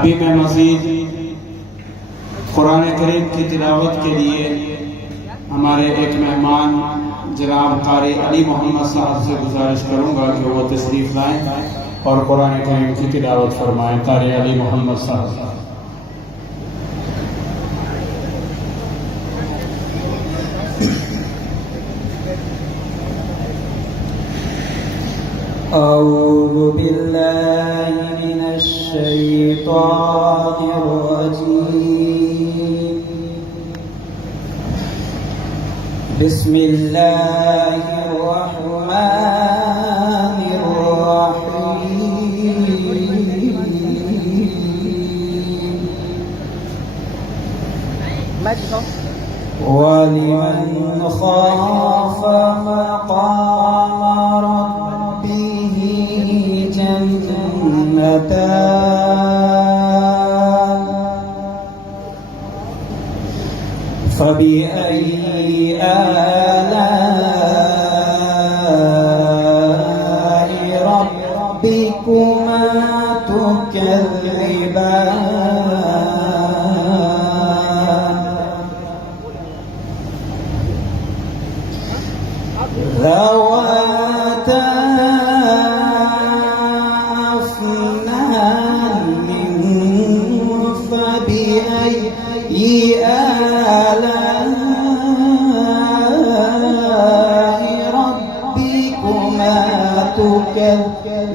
अभी मैं मज़ीद कुरान करीम की तिलावत के लिए हमारे एक मेहमान जनाब कारी अली मोहम्मद साहब से गुजारिश करूँगा कि वो तशरीफ़ लाएँ और कुरान करीम की तिलावत फरमाएँ। कारी अली मोहम्मद साहब। अऊज़ु बिल्लाहि मिनश शैतानिर रजीम। बिस्मिल्लाहिर रहमानिर रहीम। वलिमन खाफ मक़ाम रब्बिह जन्नतान फबिअय्यि आलाइ रब्बिकुमा तुकज़्ज़िबान। ذواتا أفنان فبأي آلاء ربكما تكذبان؟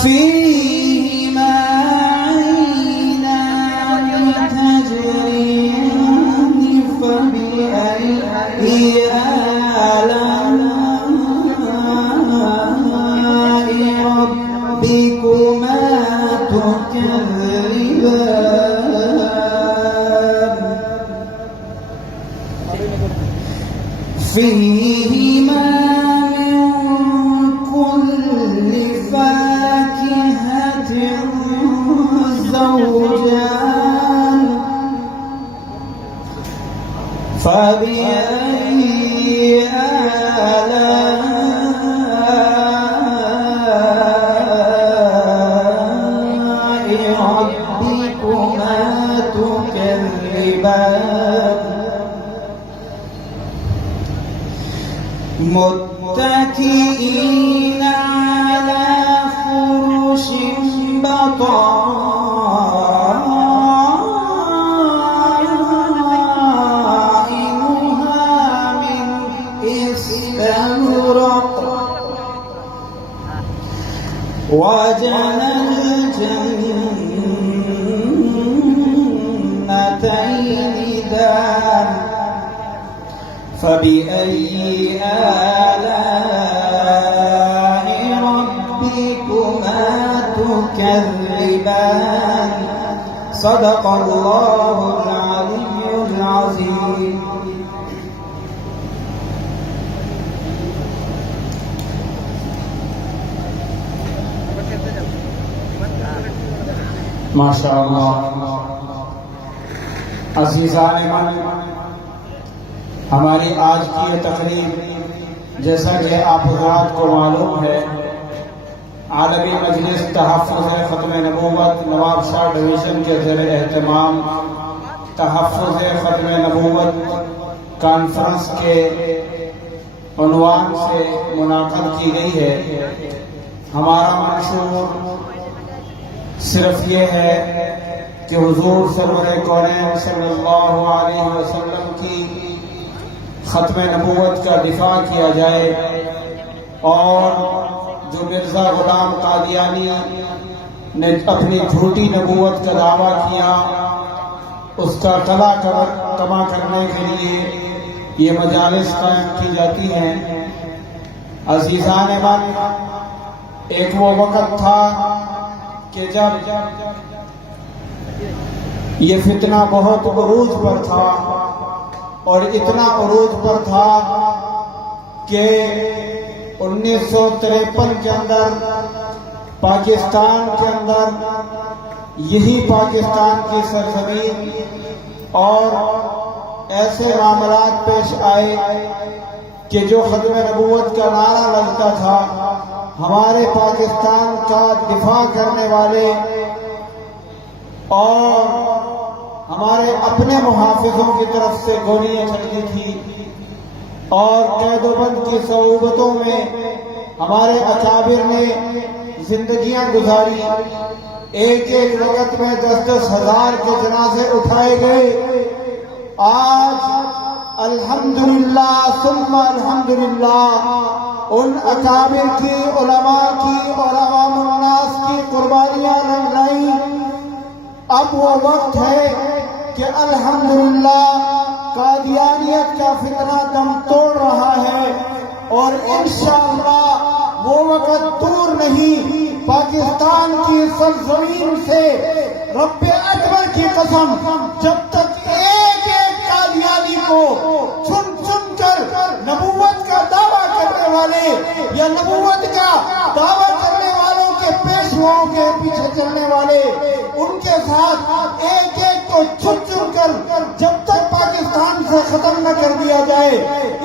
فيهما ربكما تكذبان؟ فيهما من كل فاكهة زوجان فبأي آلاء ربكما تكذبان؟ متكئين على فرش بطائنها من استبرق وجنى الجنتين دان فبأي آلاء ربكما تكذبان؟ صدق الله العلي العظيم. माशाअल्लाह। अज़ीज़ान मन, हमारी आज की ये तकरीब जैसा कि आप हज़रात को मालूम है, आलमी मजलिस तहफ़्फ़ुज़ ख़त्म नबूवत नवाबशाह डिवीज़न के ज़ेर एहतमाम तहफ़्फ़ुज़ ख़त्म नबूवत कॉन्फ्रेंस के उन्वान से मुनाक़िद की गई है। हमारा मंशूर सिर्फ ये है कि हुज़ूर सरवर कौनैन सल्लल्लाहु अलैहि वसल्लम की ख़त्म नबूवत का दिफा किया जाए और जो मिर्ज़ा ग़ुलाम कादियानी ने अपनी झूठी नबूवत का दावा किया उसका तमा करने के लिए ये मजालिस कायम की जाती हैं। अज़ीज़ान मन, एक वो वक़्त था कि जब ये फितना बहुत उरूज पर था और इतना उरूज पर था कि 1953 के अंदर पाकिस्तान के अंदर यही पाकिस्तान की सरजमीन और ऐसे मामलात पेश आए कि जो खत्म नबूवत का नारा लगता था, हमारे पाकिस्तान का दिफा करने वाले और हमारे अपने मुहाफिजों की तरफ से गोलियां चलती थी और कैदोबंद की सऊबतों में हमारे अकाबिर ने जिंदगियां गुजारी। एक एक वक्त में 10-10 हजार के जनाजे उठाए गए। आज अल्हम्दुलिल्लाह सुम्मा अल्हम्दुलिल्लाह उन अकाबिर की, उलमा की और अवामुन्नास की कुर्बानियां रंग लाई। अब वो वक्त है कि अल्हम्दुलिल्लाह कादियानियत का फितना दम तोड़ रहा है और इंशाअल्लाह वो वक्त दूर नहीं, पाकिस्तान की सरजमीन से रब्बे अकबर की कसम, जब तक एक एक कादियानी को चुन चुन कर नबूवत का दावा करने वाले या नबूवत का दावा करने वालों के पेशवाओं के पीछे चलने वाले, उनके साथ एक एक को चुन चुन कर जब तक पाकिस्तान से खत्म न कर दिया जाए,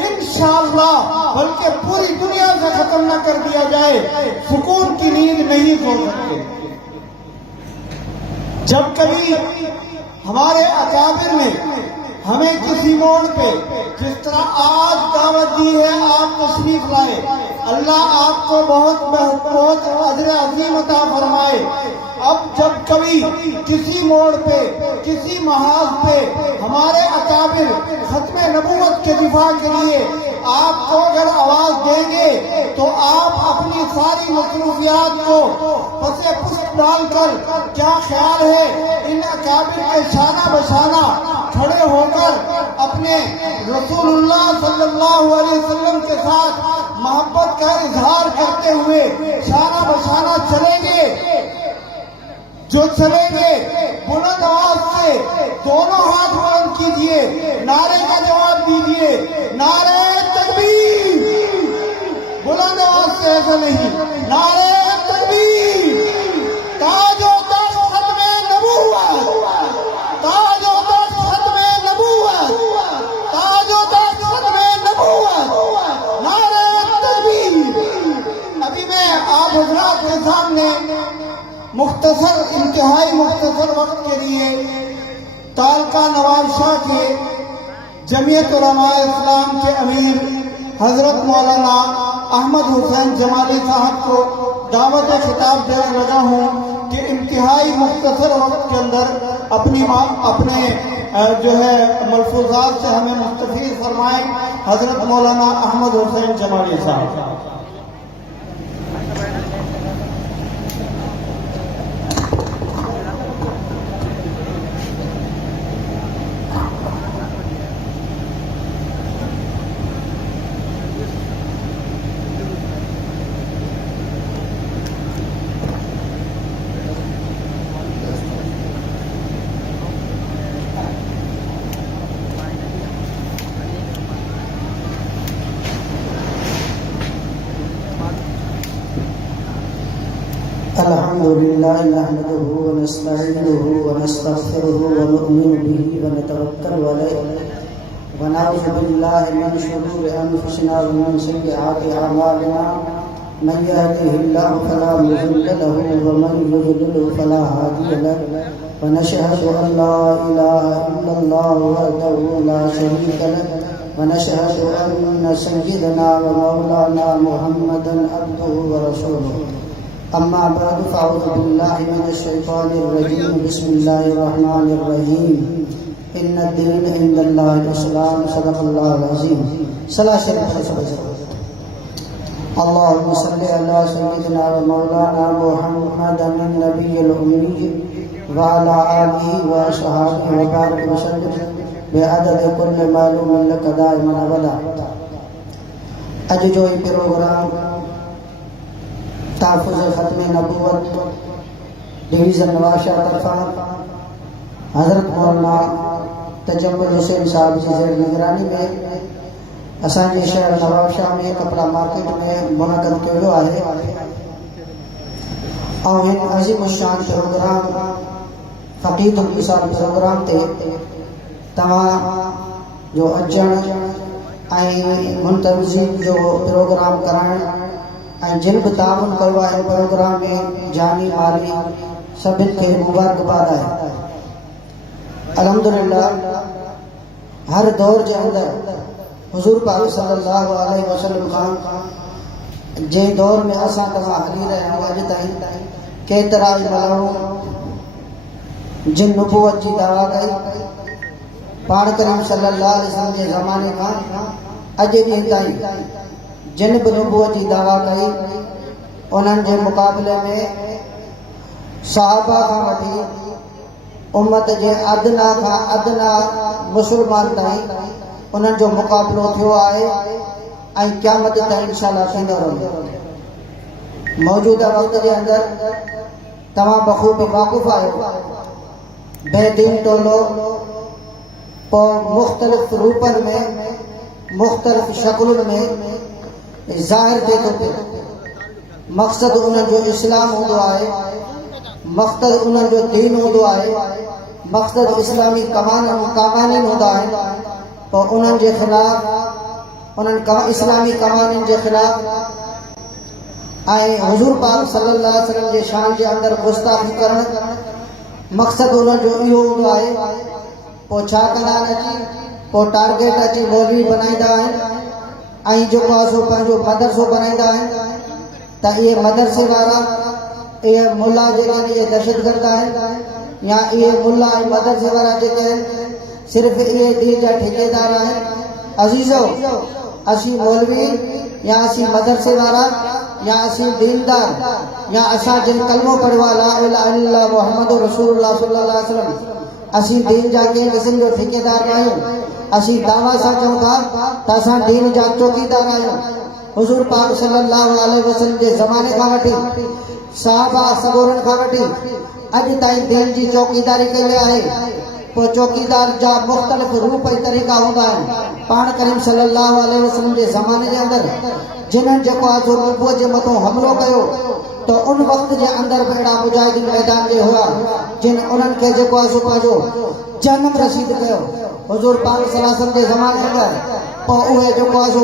इंशाअल्लाह बल्कि पूरी दुनिया से खत्म न कर दिया जाए, सुकून की नींद नहीं सो सकते। जब कभी हमारे अकाबिर ने हमें किसी मोड़ पे जिस तरह आज दावत दी है, आप तशरीफ लाए, अल्लाह आपको बहुत बहुत अजर अजीम अता फरमाए। अब जब कभी किसी मोड़ पे, किसी महाज पे हमारे अकाबिर खत्म नबूवत के दिफा के लिए आपको अगर आवाज देंगे तो आप अपनी सारी मसरूफियात को पसे पुष्ट डालकर, क्या ख्याल है, इन अकाबिर के शाना बशाना खड़े होकर अपने रसूलुल्लाह सल्लल्लाहु अलैहि वसल्लम के साथ मोहब्बत का इजहार करते हुए शाना बशाना चलेंगे? जो चलेंगे बुलंद आवाज से दोनों हाथ बुलंद कीजिए, नारे का जवाब दीजिए, नारे तकबीर। बुलंद आवाज से ऐसा नहीं, नारे तकबीर। ताजो तख्त खत्मे नबूवत, ताजो तख्त खत्मे नबूवत, ताजो तख्त खत्मे नबूवत, नारे तकबीर। अभी मैं आप हजरात के सामने मुख्तसर, इंतहाई मुख्तसर वक्त के लिए तालका नवाब शाह के जमीयत उलमा इस्लाम के अमीर हजरत मौलाना अहमद हुसैन जमाली साहब को दावत खिताब देने लगा हूँ कि इंतहाई मुख्तसर वक्त के अंदर अपने जो है मलफूजात से हमें मुस्तफीद फरमाए हजरत मौलाना अहमद हुसैन जमाली साहब। अल्हम्दुलिल्लाह नहमदुहु व नस्तईनुहु व नस्तगफिरुहु व नु'मिनु बिही व नतवक्कलु अलैहि व नऊज़ु बिल्लाहि मिन शुरूरि अनफुसिना व मिन सय्यिआति अअमालिना मन यहदिहिल्लाहु फला मुज़िल्ल लहु व मन युज़लिलहु फला हादिय लहु व नशहदु अन ला इलाहा इल्लल्लाहु वहदहु ला शरीका लहु व नशहदु अन्न सय्यिदना व मौलाना मुहम्मदन अब्दुहु व रसूलुहु। अम्मा बाद फ़अऊज़ु बिल्लाहि मिनश शैतानिर रजीम बिस्मिल्लाहिर रहमानिर रहीम इन्नद-दीन इंदल्लाहिल इस्लाम सदक़ल्लाहुल अज़ीम। सलाह अल्लाहुम्मा सल्लि अला सय्यिदिना व मौलाना मुहम्मदिन नबिय्यिल उम्मी व अला आलिहि व अस्हाबिहि व बारिक वसल्लिम बिअदद कुल्लि मालूमिन लक दाइमन अबदा। अज जो प्रोग्राम ताफ़ुज़ ख़त्म नबूवत डिवीज़न नवाबशाह तरफ़ा हज़रत मौलाना तजम्मुल हुसैन साहब जी ज़ेर निगरानी में असांजे शहर नवाबशाह में कपड़ा मार्केट में मुनक़द कयो आहे और हिन अज़ीम शान प्रोग्राम फ़क़ीहुल इसाल प्रोग्राम ते तव्हां जो अचण ऐं मुंतज़िम जो प्रोग्राम करण ऐं जिन बि ताउन कयो आहे प्रोग्राम में जानी माली सभिनि खे मुबारकबाद आहे। अल्हम्दुलिल्लाह हर दौर जे अंदरि हुज़ूर पाक सल्लल्लाहु अलैहि वसल्लम खां जे दौर में असां तव्हां हली रहिया आहियूं अॼु ताईं केतिरा ई माण्हू जिन नुबुवत जी दावा कई पाण करीम सल्लल्लाहु अलैहि वसल्लम जे ज़माने खां अॼु ॾींहं ताईं जिन बि नुबुवत जी दावा कई उन्हनि जे मुक़ाबले में सहाबा खां वठी उम्मत जे अदना खां अदना मुसलमान ताईं उन्हनि जो मुक़ाबिलो थियो आहे ऐं क़यामत ताईं इंशाअल्लाह थींदो रहंदो। मौजूदा वक़्त जे अंदरि तव्हां बख़ूबी वाक़ुफ़ आहियो बेदीन टोलो पोइ मुख़्तलिफ़ रूपनि में मुख़्तलिफ़ शक्लुनि में ज़ाहिर थिए थो पियो। मक़सदु उन्हनि जो इस्लाम हूंदो आहे, मक़सदु उन्हनि जो दीन हूंदो आहे, मक़सदु इस्लामी क़वानीन हूंदा आहिनि। पोइ उन्हनि जे ख़िलाफ़ उन्हनि इस्लामी क़वानीन जे ख़िलाफ़ ऐं हुज़ूर पाक सल्लल्लाहु अलैहि वसल्लम जे शान जे अंदरि गुस्ताखी करणु मक़सदु उन्हनि जो इहो हूंदो आहे। पोइ छा कंदा आहिनि अची पोइ टारगेट अची मौलवी बनाईंदा आहिनि ऐं जेको आहे सो पंहिंजो मदरसो बनाईंदा आहिनि त इहे मदरसे वारा इहे मुल्ला जेके आहिनि इहे दहशतगर्द आहिनि या इहे मुल्ला ऐं मदरसे वारा जेके आहिनि सिर्फ़ु इहे दीन जा ठेकेदार आहिनि। अज़ीज़ो असीं मौलवी या असीं मदरसे वारा या असीं दीनदार या असां जिन कलमो पढ़ियो आहे ला इलाहा इल्लल्लाह मुहम्मद रसूलुल्लाह सल्लल्लाहु अलैहि वसल्लम असीं दीन जा कंहिं क़िस्म जो ठेकेदार आहियूं। असीं दावा सां चऊं था त असां दीन जा चौकीदार आहियूं। हुज़ूर पाक सल्लल्लाहु अलैहि वसल्लम जे ज़माने खां वठी सहाबा सगोरनि खां वठी अॼु ताईं दीन जी चौकीदारी कई आहे। पोइ चौकीदार जा मुख़्तलिफ़ रूप ऐं तरीक़ा हूंदा आहिनि। पाण करीम सल्लल्लाहु अलैहि वसल्लम जे ज़माने जे अंदरि जिन्हनि जेको आहे सो नबूअत जे मथां हमिलो कयो त उन वक़्त जे अंदरि बि अहिड़ा मुजाहिदीन मैदान जे हुआ जिन उन्हनि खे जेको आहे सो पंहिंजो जनम रसीद कयो हुज़ूर पाक सल्लल्लाहु अलैहि वसल्लम जे ज़माने में। पोइ उहे जेको आहे सो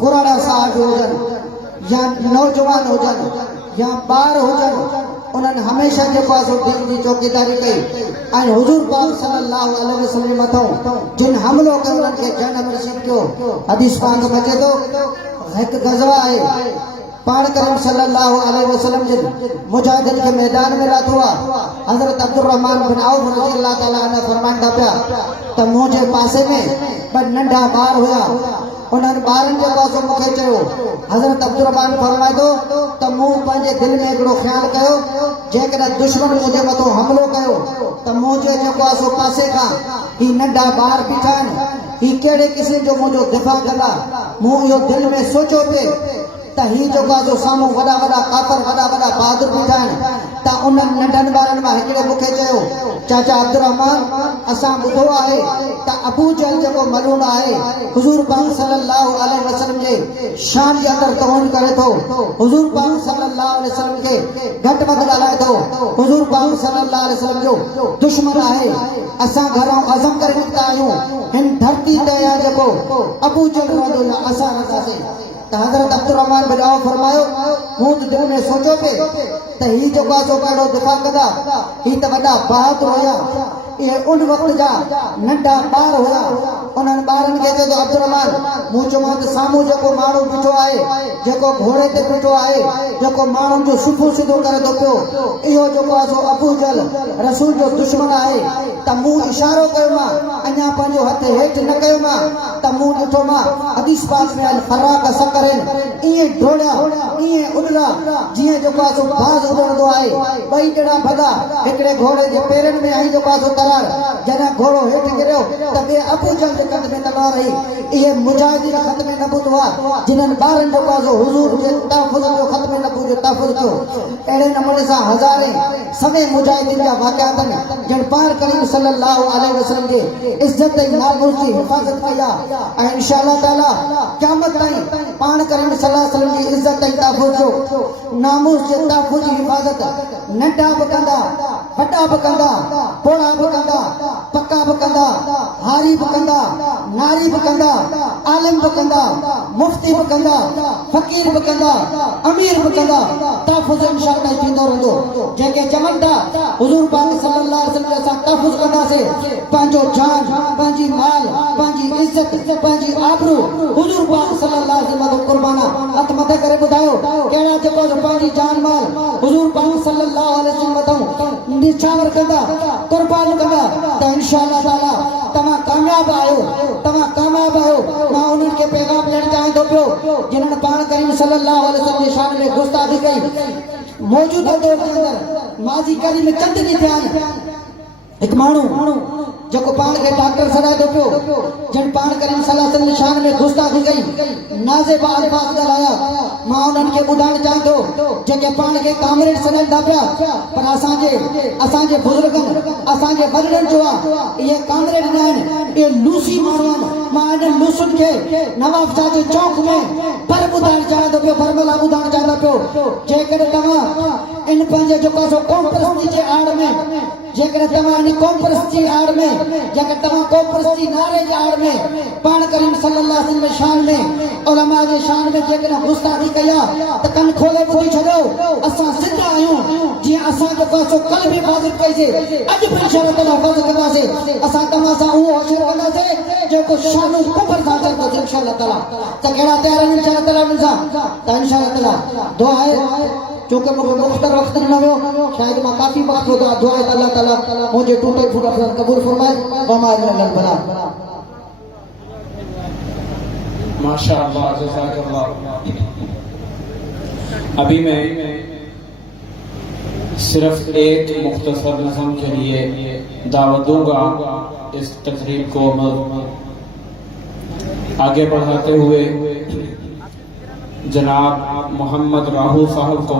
कुराड़ा साहिब हुजनि या नौजवान हुजनि या ॿार हुजनि उन्हनि हमेशह जेको आहे सो दीन जी चौकीदारी कई ऐं हुज़ूर पाक सल्लल्लाहु अलैहि वसल्लम जे मथां जिन हमिलो कयो उन्हनि खे जनम रसीद कयो। हदीस पाक में अचे थो हिकु ग़ज़वा आहे पाण करीम सल्लल्लाहु अलैहि वसल्लम जिन मुजाहिदनि खे मैदान में लाथो आहे। हज़रत अब्दुर रहमान बिन औफ रज़ियल्लाहु ताला अन्हु फरमाईंदा पिया त मुंहिंजे पासे में ॿ नंढा ॿार हुया। उन्हनि ॿारनि जेको आहे सो मूंखे चयो हज़रत अब्दुर रहमान फरमाए थो त मूं पंहिंजे दिलि में हिकिड़ो ख़्यालु कयो जेकॾहिं दुश्मन मुंहिंजे मथां हमिलो कयो त मुंहिंजे जेको आहे सो पासे खां ही नंढा ॿार बीठा आहिनि ही कहिड़े क़िस्म जो मुंहिंजो दिफ़ा कंदा। मूं इहो दिलि में सोचियो पिए त ही जेको आहे सो साम्हूं वॾा वॾा काफ़िर वॾा वॾा बहादुर बीठा आहिनि त उन्हनि नंढनि ॿारनि मां हिकिड़े मूंखे चयो चाचा अब्दुर रहमान असां ॿुधो आहे त अबू जहल जेको मलून आहे हुज़ूर पाक सल्लल्लाहु अलैहि वसल्लम जे शान जे अंदरि तौहीन करे थो। हुज़ूर पाक सल्लल्लाहु अलैहि वसल्लम खे घटि वधि ॻाल्हाए थो। हुज़ूर पाक सल्लल्लाहु अलैहि वसल्लम जो दुश्मन आहे। असां घरों अज़म करे निकिता आहियूं हिन धरती ते आहे जेको अबू जहल रहंदो असां रहियासीं। त हज़रत अब्दुर रहमान बिन औफ फरमायो मूं त दिलि में सोचियो पिए त ही जेको आहे सो कहिड़ो दिफ़ा कंदा ही त वॾा बहादुर हुया। इहे उन वक़्त जा नंढा ॿार हुया। उन्हनि ॿारनि खे चयो अब्दुर रहमान मूं चयोमांसि त साम्हूं जेको माण्हू बीठो आहे जेको घोड़े ते बीठो आहे जेको माण्हुनि जो सुफ़ो सिधो करे थो पियो इहो जेको आहे सो अबू जहल रसूल जो दुश्मन आहे। त मूं इशारो कयोमां अञा पंहिंजो हथ हेठि न कयोमां त मूं ॾिठोमां हदीस पाक में फराक सकर ईअं डोड़िया ईअं उॾड़ा जीअं जेको आहे सो बाज़ उॾंदो आहे। ॿई ॼणा भॻा हिकिड़े घोड़े जे पेरनि में ऐं जेको आहे सो तरार जॾहिं घोड़ो हेठि किरियो त ॿिए अबू जहल जे कद में तलवार रही। इहे मुजाहिदीन ख़त में नबूत हुआ जिन्हनि ॿारनि जेको आहे सो हुज़ूर जे तहफ़ुज़ जो ख़त में नबूत जो तहफ़ुज़ कयो। अहिड़े नमूने सां हज़ारे सवे मुजाहिदीन जा वाक़िआत आहिनि जिन पाण करीम सल्लल्लाहु अलैहि वसल्लम जे इज़त ऐं नामूस जी हिफ़ाज़त कई आहे ऐं इंशाअल्लाह ताला क़यामत ताईं पाण करीम सल्लल्लाहु अलैहि वसल्लम जी इज़त ऐं तहफ़ुज़ जो नामूस जे तहफ़ुज़ जी हिफ़ाज़त नंढा बि कंदा वॾा बि कंदा पोड़ा बि बकंदा पक्का बकंदा हारी बकंदा नारी बकंदा आलिम बकंदा मुफ्ती बकंदा फकीर बकंदा अमीर बकंदा तहफ़ुज़ इंशाअल्लाह थींदो रहंदो जेके चवनि था हुज़ूर पाक सल्लल्लाहु अलैहि वसल्लम सां तहफ़ुज़ कंदासीं पंहिंजो जान पंहिंजी माल पंहिंजी इज्जत पंहिंजी आबरू हुज़ूर पाक सल्लल्लाहु अलैहि वसल्लम कुर्बाना हथ मथे करे ॿुधायो कहिड़ा जेको पंहिंजी जान माल हुज़ूर पाक सल्लल्लाहु अलैहि वसल्लम निछावर कंदा कुर्बान कंदा त इंशाअल्लाह ताला तव्हां कामयाब आहियो मां उन्हनि खे पैगाम ॾियणु चाहियां थो पियो जिन्हनि पाण करीम सल्लल्लाहु अलैहि वसल्लम जी शान में गुस्ताखी कई मौजूदा दौर के अंदर माज़ी करीम चंद ॾींहं थिया आहिनि हिकु माण्हू जेको पाण खे डॉक्टर सॾाए थो पियो जन पाण करीम सल्लल्लाहु अलैहि वसल्लम शान में गुस्ताखी कई नाज़िबा अल्फाज़ ॻाल्हाया मां उन्हनि खे ॿुधाइणु चाहियां थो जेके पाण खे कामरेड सॾनि था पिया पर असांजे बुज़ुर्गनि असांजे वॾड़नि जो आहे इहे कामरेड न आहिनि इहे लूसी माण्हू आहिनि मां इन्हनि लूसुनि खे नवाब शाह जे चौक में पर ॿुधाइणु चाहियां थो पियो फर्मूला ॿुधाइणु चाहियां थो पियो जेकॾहिं तव्हां इन पंहिंजे जेको सो कॉम्प्रेस जे आड़ में जेकॾहिं तव्हां इन कॉम्प्रेस जी आड़ में जेकॾहिं तव्हां कॉम्प्रेस जी नारे जे आड़ में पाण करीम सल्लल्लाहु अलैहि वसल्लम शान में उलमा जे शान में जेकॾहिं गुस्ताखी कई आहे त कन खोले ॿुधी छॾियो असां सिद्ध आहियूं जीअं असां जेको सो कल बि हिफ़ाज़त कईसीं अॼु बि इंशाअल्लाह ताला हिफ़ाज़त कंदासीं असां तव्हां सां उहो होशियार कंदासीं जेको शानू कुफर सां कंदासीं इंशाअल्लाह ताला त कहिड़ा तयार आहिनि इंशाअल्लाह ताला उन्हनि सां त इंशाअल्लाह ताला दुआ आहे चूंकि मुझे मुख्तर वक्त न हो शायद मैं काफी वक्त होगा दुआ है अल्लाह ताला मुझे टूटे फूटा कबूल फरमाए हमारे अल्लाह भला माशाअल्लाह जज़ाकल्लाह। अभी मैं सिर्फ एक मुख्तसर नज़म के लिए दावत दूंगा इस तकरीब को आगे बढ़ाते हुए जनाब मोहम्मद राहू साहब को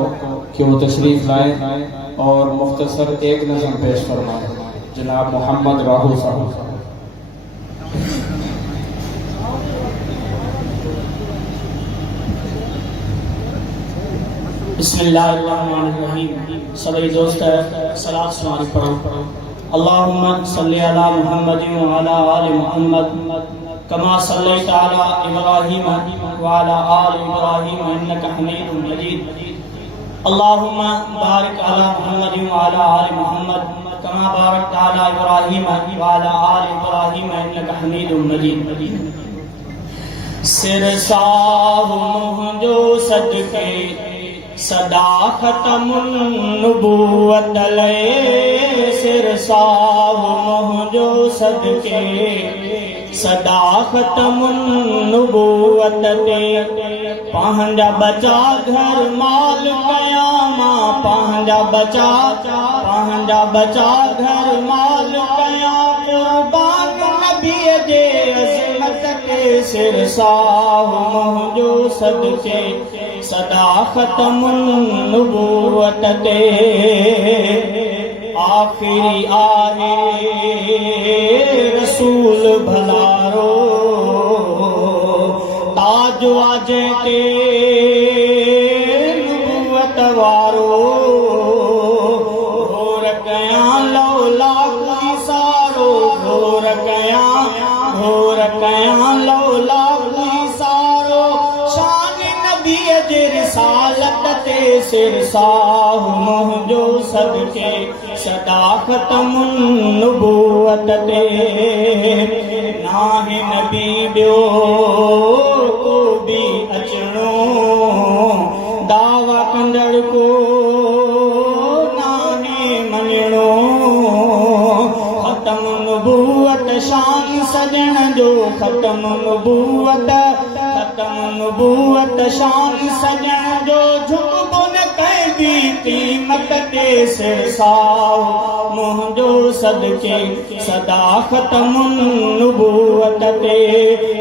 कि वो तशरीफ लाए और मुख्तसर एक नज़म पेश फरमाए। जनाब मोहम्मद राहू साहब। बिस्मिल्लाहिर्रहमानिर्रहीम। सभी दोस्त सलात सलाम पढ़ो। अल्लाहुम्मा सल्ली अला मुहम्मदिन व अला आलि मुहम्मद कमा सल्लैता अला इब्राहीम व अला आलि इब्राहीम इन्नका हमीदुम मजीद। अल्लाहुम्मा बारिक अला मुहम्मदिन व अला आलि मुहम्मद कमा बारकता अला इब्राहीम व अला आलि इब्राहीम इन्नका हमीदुम मजीद। सिर साहु मुंहिंजो सदके सदा ख़तमुन नबूवत लए सिर साहु मुंहिंजो सदके सदा ख़तमुन नबूवत ते पंहिंजा बचा घर माल कयामा पंहिंजा बचा घर माल कया कुर्बान नबीअ जे अज़मत के सिर साहु मुंहिंजो सदके सदा ख़तमुन नबूवत ते आखिरी आहे रसूल भलारो ताज वाजे के नबूवत वारो घोर कया लौला कोई सारो घोर कया लौला कोई सारो शान नबीअ जे रिसालत ते सिर साहु मुंहिंजो सदके सदा ख़तमुन नबूवत ते नाहे नबी ॿियो को बि अचणो दावा कंदड़ को नाहे मञणो ख़तम नबूवत शान सजण जो ख़तम नबूवत शान सजण जो झुकबो न कंहिंजी क़ीमत ते सिर साहु मुंहिंजो सदके सदा ख़तमुन नबूवत ते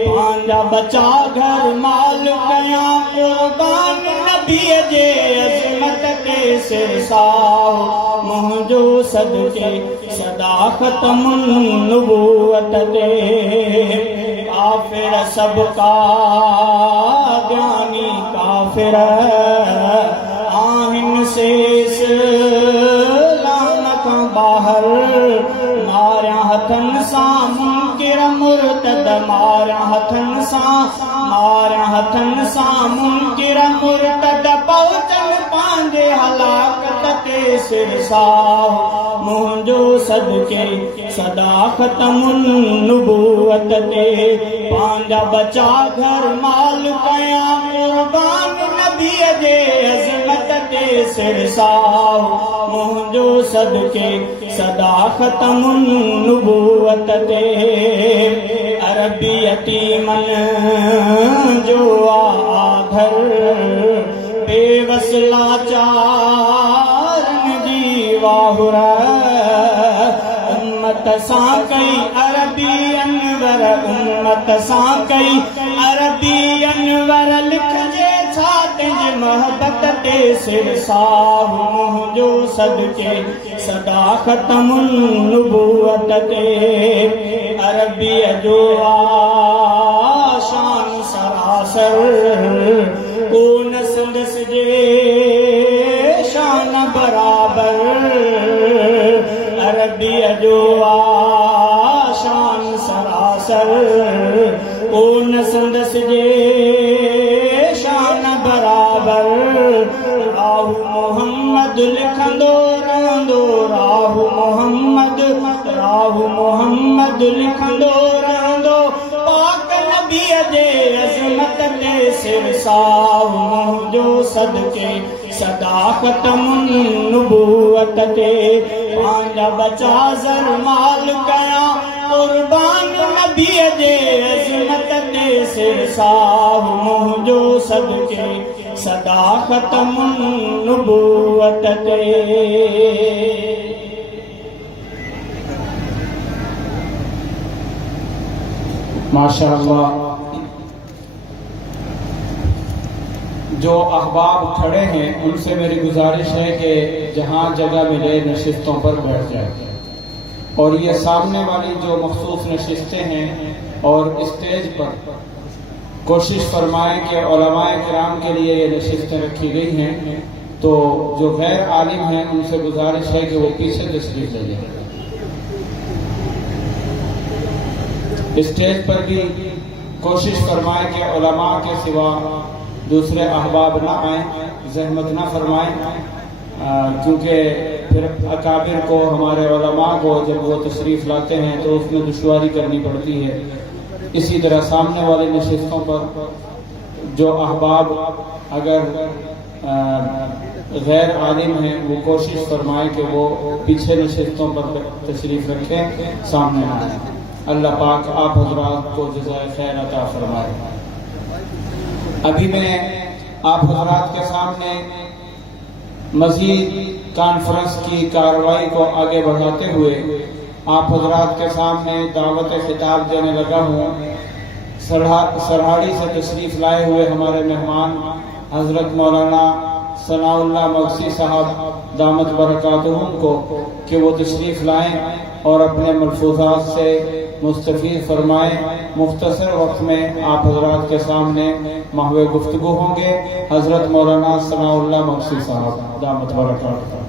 पंहिंजा बचा घर माल कया कुर्बान नबीअ जे अज़मत ते सिर साहु मुंहिंजो सदके सदा ख़तमुन नबूवत ते काफ़िर सब का ज्ञानी काफ़िर आहिन से इस्लाम खां ॿाहिर सां मार हथन सां मुनकिर मुर्तद पहुचन पंहिंजे हलाकत ते सिरसाओ मुंहिंजो सदके सदाकत नुबूवत ते पंहिंजा बचा घर माल कयां कुर्बान नबीअ जे अज़मत ते सिरसाओ मुंहिंजो सदके सदाकत नुबूवत ते अरबी यतीमन जो आधर बेवस लाचारन जी वाहुर उम्मत सां कई अरबी अनवर उम्मत सां कई अरबी अनवर लिखजे छा तुंहिंजी मोहबत ते सिरसाओ मुंहिंजो सदके सदाकत नुबूवत ते अरबीअ जो शान सरासर कोन संदस जे शान बराबर अरबीअ जो शान सरासर कोन संदस जे शान बराबर राहु मोहम्मद लिखंदो रहंदो राहु मोहम्मद लिखंदो रहंदो पाक नबीअ जे अज़मत ते सिरसाओ मुंहिंजो सदके सदाकत नुबूवत ते पंहिंजा बचा ज़र माल कयां कुर्बान नबीअ जे अज़मत ते सिरसाओ मुंहिंजो सदके सदाकत नुबूवत ते माशाअल्लाह। जो अहबाब खड़े हैं उनसे मेरी गुजारिश है कि जहाँ जगह मिले नशिस्तों पर बैठ जाए और ये सामने वाली जो मखसूस नशिस्तें हैं और स्टेज पर कोशिश फरमाएं कि उलमाए किराम के लिए ये नशिस्तें रखी गई हैं, तो जो गैर आलिम हैं उनसे गुजारिश है कि वो पीछे तशरीफ ले जाए। स्टेज पर भी कोशिश फरमाएं कि उलमा के सिवा दूसरे अहबाब ना आए, जहमत ना फरमाएं, क्योंकि फिर अकाबिर को हमारे उलमा को जब वो तशरीफ लाते हैं तो उसमें दुश्वारी करनी पड़ती है। इसी तरह सामने वाले नशिस्तों पर जो अहबाब अगर गैर आलिम हैं वो कोशिश फरमाएं कि वो पीछे नशिस्तों पर तशरीफ रखें, सामने ना आए। अल्लाह पाक आप हजरात को जज़ाए खैर अता फरमाए। अभी मैं आप हजरात के सामने मज़ीद कॉन्फ्रेंस की कार्रवाई को आगे बढ़ाते हुए आप हजरात के सामने दावत खिताब देने लगा हूँ। सरहाड़ी से तशरीफ लाए हुए हमारे मेहमान हजरत मौलाना सनाउल्लाह मगसी साहब दामत बरकातुहुम को कि वो तशरीफ लाएं और अपने मलफूजात से मुस्तफ़ीद फरमाएं। मुख्तसर वक्त में आप हजरात के सामने महवे गुफ्तगू होंगे। हजरत मौलाना सनाउल्लाह मगसी साहब दामत बरकातुहुम।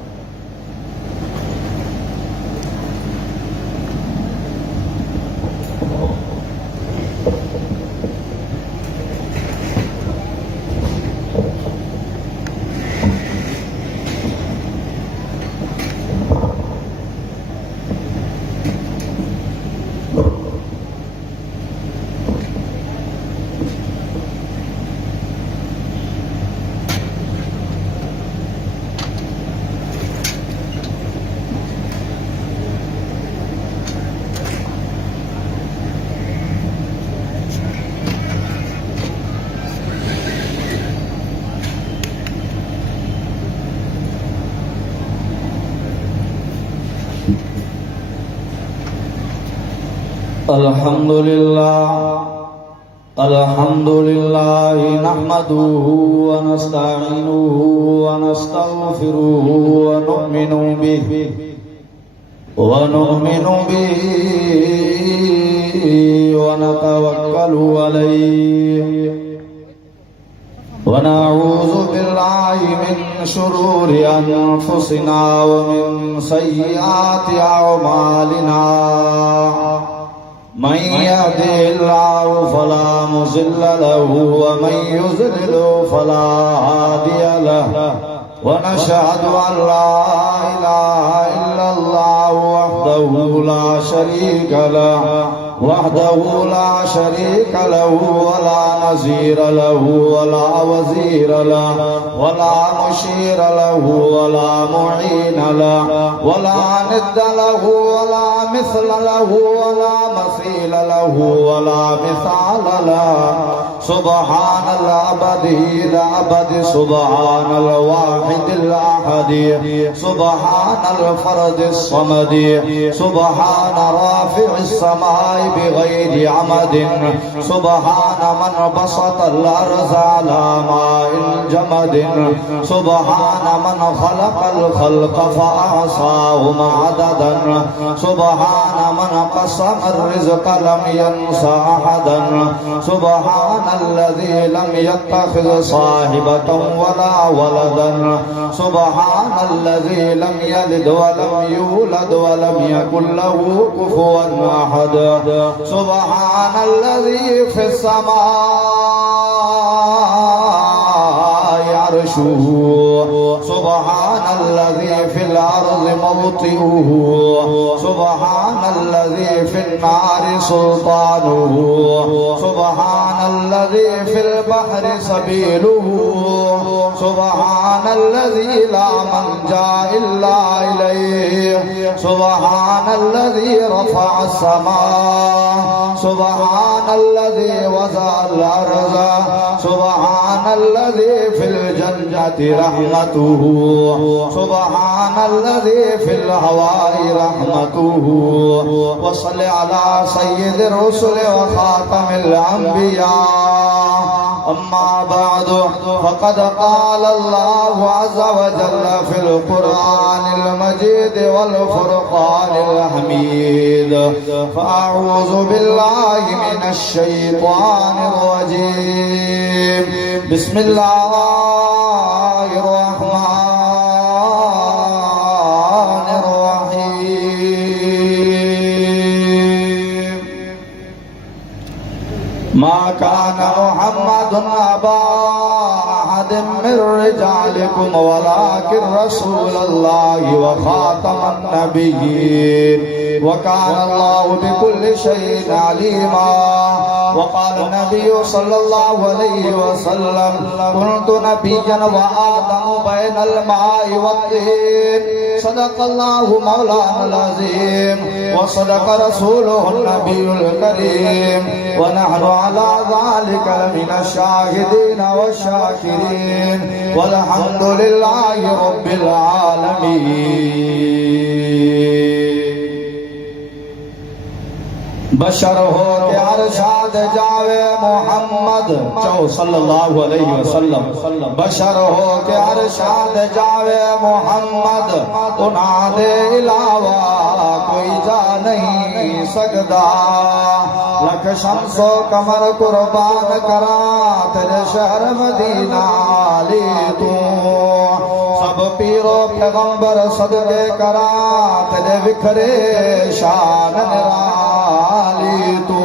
अल्हम्दुलिल्लाह नहमदुहु व नस्तईनुहु व नस्तगफिरुहु व नु'मिनु बिहि व नतवक्कलु अलैहि व नऊज़ु बिल्लाहि मिन शुरूरि अनफुसिना व मिन सय्यिआति अअमालिना من يهده الله فلا مضل له ومن يضلل فلا هادي له ونشهد أن لا إله إلا الله وحده لا شريك له ولا نظير له ولا وزير له ولا مشير له ولا معين له ولا ند له ولا مثل له ولا مثيل له ولا مثال له سبحان الأبدي الأبد سبحان الواحد الأحد سبحان الفرد الصمد سبحان رافع السماء بغير عمد سبحان من بسط الأرض على ماء الجمد سبحان من خلق الخلق فأحصاهم عددا سبحان من قسم الرزق لم ينس أحدا سبحان الذي لم يتخذ صاحبة ولا ولدا سبحان الذي لم يلد ولم يولد ولم يكن له كفوا أحد سبحان الذي في السماء عرشه سبحان الذي في الأرض موطئه سبحان الذي في النار سلطانه سبحان الذي في البحر سبيله سبحان الذي لا منجا إلا إليه سبحان الذي رفع السماء سبحان الذي وضع الأرض سبحان الذي في الجنة رحمته سبحان الذي في الهواء رحمته وصل على سيد الرسل وخاتم الأنبياء أما بعد فقد قال الله عز وجل في القرآن المجيد والفرقان الحميد فأعوذ بالله من الشيطان الرجيم بسم الله الرحمن الرحيم ما كان محمد أبا أحد من رجالكم ولكن رسول الله وخاتم النبيين وكان الله بكل شيء عليما وقال النبي صلى الله عليه وسلم كنت نبيا وآدم بين الماء والطين صدق الله مولانا العظيم وصدق رسوله النبي الكريم ونحن على ذلك من الشاهدين والشاكرين والحمد لله رب العالمين बशर हो के अरशाद जावे मोहम्मद चो सल्लल्लाहु अलैहि वसल्लम बशर हो के अरशाद जावे मोहम्मद उन्हां दे इलावा कोई जा नहीं सकदा लख शम्सो कमर कुर्बान करा तेरे शहर मदीना ली तू सब पीरो पैगंबर सदके करा तेरे विखरे शान निराली तू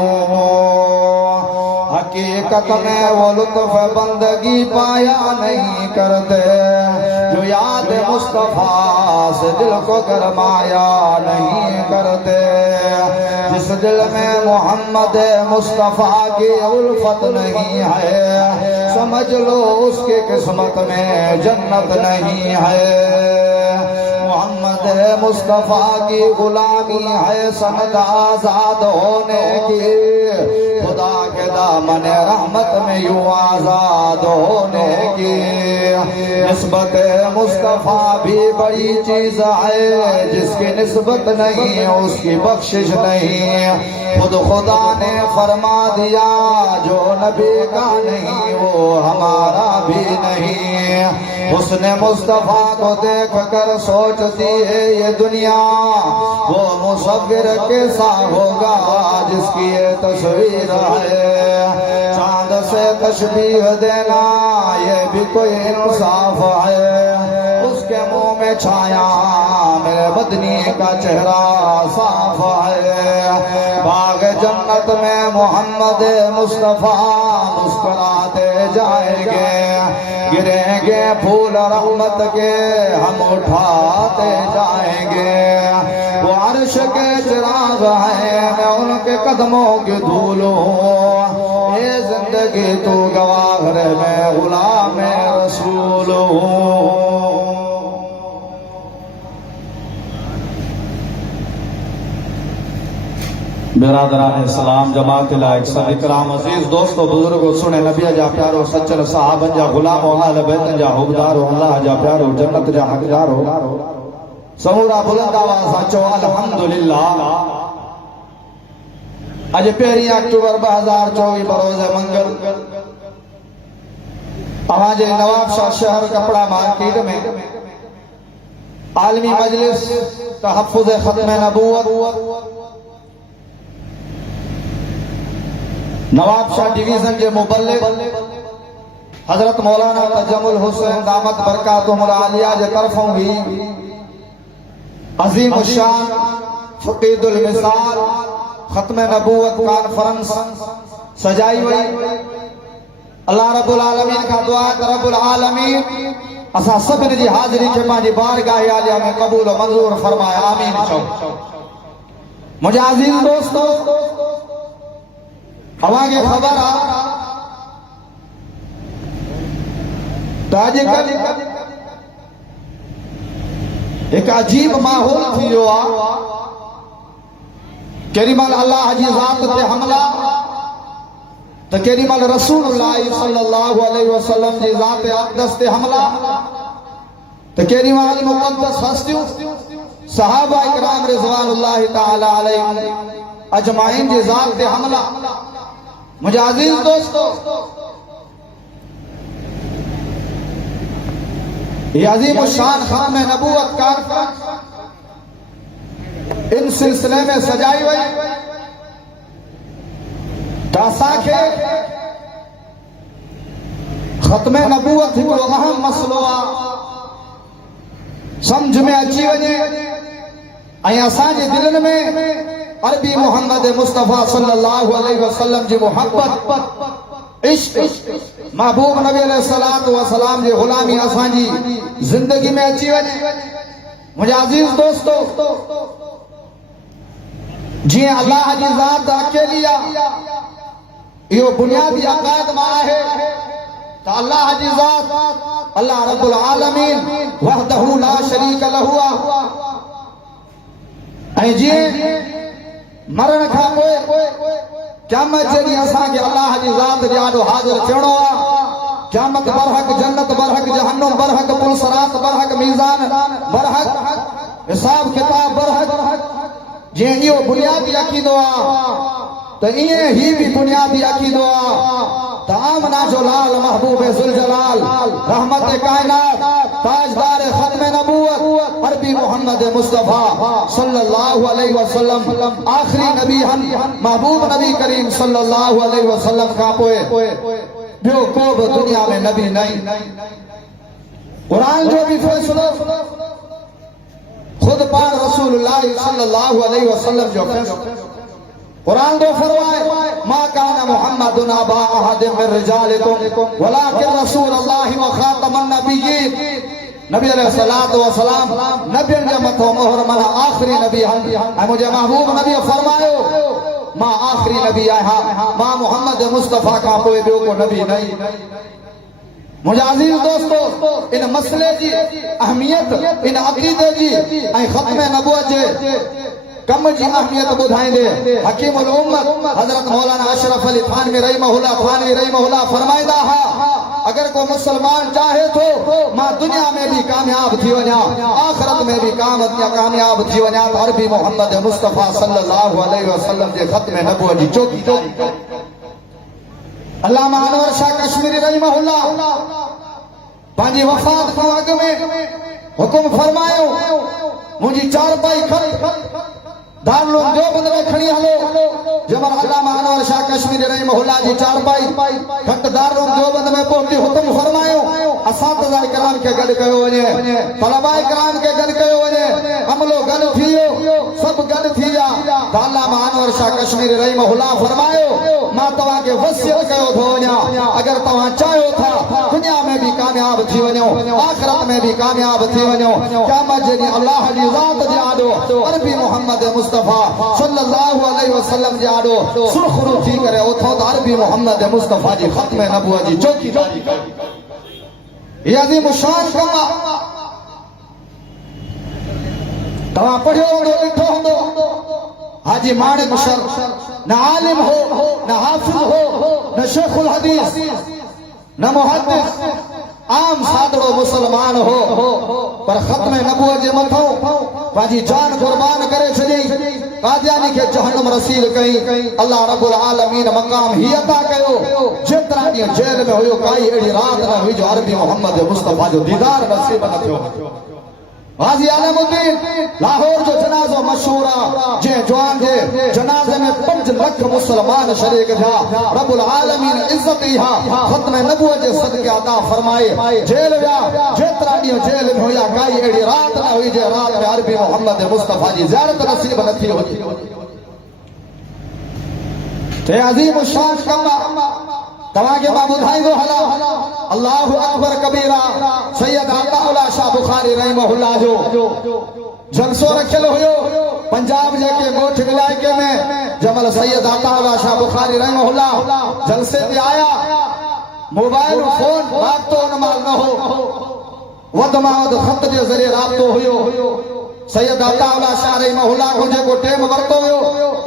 हकीकत में वो लुत्फ बंदगी पाया नहीं करते जो याद मुस्तफा से दिल को गरमाया नहीं करते जिस दिल में मोहम्मद मुस्तफा की उल्फत नहीं है समझ लो उसकी किस्मत में जन्नत नहीं है मोहम्मद मुस्तफा की गुलामी है सनद आजाद होने की खुदा के दामन रहमत में यूं आजाद होने की निस्बत मुस्तफा भी बड़ी चीज है जिसकी निस्बत नहीं उसकी बख्शिश नहीं खुद खुदा ने फरमा दिया जो नबी का नहीं वो हमारा भी नहीं उसने मुस्तफा को देख कर सोचती है ये दुनिया वो मुसव्विर कैसा होगा जिसकी ये तस्वीर है चांद से तशबीह देना ये भी कोई इंसाफ है उसके उसके मुंह में छाया, मेरे बदनी का चेहरा साफ है। बाग जन्नत में मोहम्मद मुस्तफा मुस्कुराते जाएंगे, गिरेंगे फूल रहमत के हम उठाते जाएंगे। वो अर्श के चिराग है, मैं उनके कदमों की धूल हूँ। ये जिंदगी तू गवाह रे, मैं गुलाम रसूल हूँ। बिरादरान इस्लाम, जमात इकराम, अजीज दोस्तों, बुजुर्गों, सुने नबी जा प्यारो, सच्चल साहबन जा गुलाम, अहल बैत जा हुबदारो, अल्लाह जा प्यारो, जन्नत जा हकदारो। समूरा बुलंद आवाज साचो अल्हम्दुलिल्लाह। अज 1 अक्टूबर 2024 बरोज मंगल अवाजे नवाबशाह शहर कपड़ा मार्केट में आलमी मजलिस तहफ्फुज़ खत्म नबूवत नवाबशाह डिवीजन के मुबल्लिग हजरत मौलाना तजमुल हुसैन दामत बरकातुहुल आलिया जे तरफों भी अजीम शान फकीदुल मिसाल खत्म नबूवत कॉन्फ्रेंस सजाई हुई। अल्लाह रब्बुल आलमीन का दुआ है, रब्बुल आलमीन असा सभिनी जी हाज़िरी के पंहिंजी बारगाह आलिया में कबूल और मंजूर फरमाए, आमीन चओ। मुझे अजीज दोस्तों, अवांखे ख़बर आहे त अॼुकल्ह एक अजीब माहौल थी वियो आहे। केॾीमहिल अल्लाह जी ज़ात ते हमला त केॾीमहिल रसूलुल्लाह सल्लल्लाहु अलैहि वसल्लम जी ज़ात अक़दस ते हमला त केॾीमहिल मुक़द्दस हस्तियूं सहाबा इकराम रिज़वानुल्लाह तआला अलैहिम अजमाइन जी ज़ात ते हमला। मुझे अजीज दोस्तों, ये अजीम शान खाम नबूवत कॉन्फ्रेंस इन सिलसिले में सजाई हुई तासाखे खत्म नबूवत हिकिड़ो अहम मसलो आहे, समझ में अची वञे ऐं असांजे दिलनि में अरबी मोहम्मद मुस्तफा सल्लल्लाहु अलैहि वसल्लम जी मोहब्बत इश्क महबूब नबी अलैहिस्सलातु वसलाम जी गुलामी असांजी जिंदगी में अची वञे। मुझे अजीज दोस्तों, जीअं अल्लाह जी ज़ात अकेली आहे, इहो बुनियादी अक़ाइद मां आहे त अल्लाह जी ज़ात अल्लाह रब्बुल आलमीन वहदहू ला शरीक लहू आहे। ऐं जीअं मरण खां पोइ क़यामत जे ॾींहुं असांखे अल्लाह जी ज़ात जे आॾो हाज़िर थियणो आहे। क़यामत बरहक, जन्नत बरहक, जहन्नुम बरहक, पुलसरात बरहक, मीज़ान बरहक, हिसाब किताब बरहक। जीअं इहो बुनियादी अक़ीदो आहे त ईअं ही बि बुनियादी अक़ीदो आहे त आमना जो लाल महबूब ज़ुल जलाल रहमत कायनात ताजदार खत्म नबूवत अरबी मोहम्मद मुस्तफा सल्लल्लाहु अलैहि वसल्लम आखिरी नबी हन महबूब नबी करीम सल्लल्लाहु अलैहि वसल्लम का पोए ॿियो को बि दुनिया में नबी नहीं। कुरान जो भी फैसलो खुद पाक रसूलुल्लाह सल्लल्लाहु अलैहि वसल्लम जो फैसलो कुरान दो फरमाए, मा काना मुहम्मदुन अबा अहदिम मिन रिजालिकुम वलाकिन रसूलुल्लाह व खातमुन नबिय्यीन। नबी अलैहिस्सलातु वसलाम नबियन जे मथो मोहर माना आखिरी नबी है। मुझे महबूब नबी फरमायो मां आखिरी नबी आया, मां मोहम्मद मुस्तफा का कोई ॿियो को नबी नहीं। मुझे अजीज दोस्तों, इन मसले की अहमियत, इन अकीदे की ऐं खत्म नबूवत जे कम जी अहमियत बुधाइंदे हकीमुल उम्मत हजरत मौलाना अशरफ अली थानवी रहीमहुल्लाह फरमाइंदा हा, अगर को मुसलमान चाहे तो मां दुनिया में भी कामयाब थी वञा, आखिरत में भी कामयाब थी वञा त अरबी मोहम्मद मुस्तफा सल्लल्लाहु अलैहि वसल्लम जे खत्म नबूवत जी चौकी। अल्लामा अनवर शाह कश्मीरी रहीमहुल्लाह पंहिंजी वफ़ात खां अॻु में हुकुम फरमायो, मुंहिंजी चारपाई खणी दारुल देवबंद में खड़ी हलो जमल अल्लामा अनवर शाह कश्मीरी रहमहुल्लाह जी चारपाई खट दारुल देवबंद में पहुंची हुक्म फरमायो असातिज़ा किराम के गड कयो वने तलबा किराम के गड कयो वने अमलो गड थियो सब गड थिया अल्लामा अनवर शाह कश्मीरी रहमहुल्लाह फरमायो मां तवा के वसियत कयो थो वने अगर तवा चाहो था दुनिया में भी कामयाब थी वनो आखिरत में भी कामयाब थी वनो क़यामत जे अल्लाह जी ज़ात जे आडो अरबी मोहम्मद मुस्तफा सल्लल्लाहु अलैहि वसल्लम जे आडो सुरखरू थी करे ओथो त अरबी मोहम्मद मुस्तफा जी खत्म नबुवत जी चौकीदारी कई ये अजीम शान कमा तवा पढ़ियो होंदो लिखो होंदो हाजी माणिक शर न आलिम हो न हाफिज हो न शेखुल हदीस न मुहद्दिस आम सादड़ो मुसलमान हो पर खत्म नबुवत जे मथो पाजी जान कुर्बान करे छडी कादियानी के जहन्नम रसील कई अल्लाह रब्बुल आलमीन मकाम ही अता कयो जेतरा डी जेल में होयो काई एड़ी रात न हुई जो अरबी मोहम्मद मुस्तफा जो दीदार नसीब न थियो गाजी आलमुद्दीन लाहौर जो जनाजो मशहूर जे जवान जे जनाजे में 5 लाख मुसलमान शरीक था रब्बुल आलमीन इज्जत इहा खत्म नबुवत जे सदके अता फरमाए जेल या जेतरा डी जेल में होया काई एड़ी रात न हुई जे रात में अरबी मोहम्मद मुस्तफा जी ज़ियारत नसीब न थी होती ते अजीम शान कमा तवा के मां बुधाइंदो हला अल्लाहु अकबर कबीरा सैयद अताउल्लाह शाह बुखारी रहमहुल्लाह जो जलसो रखल होयो पंजाब जाके गोठ इलाके में जमल सैयद अताउल्लाह शाह बुखारी रहमहुल्लाह जलसे पे आया मोबाइल फोन राब्तो नमाल न हो वदमाद खत जे जरिए राब्तो होयो सैयद अताउल्लाह शाह रहमहुल्लाह को जेको टाइम वरतो हुयो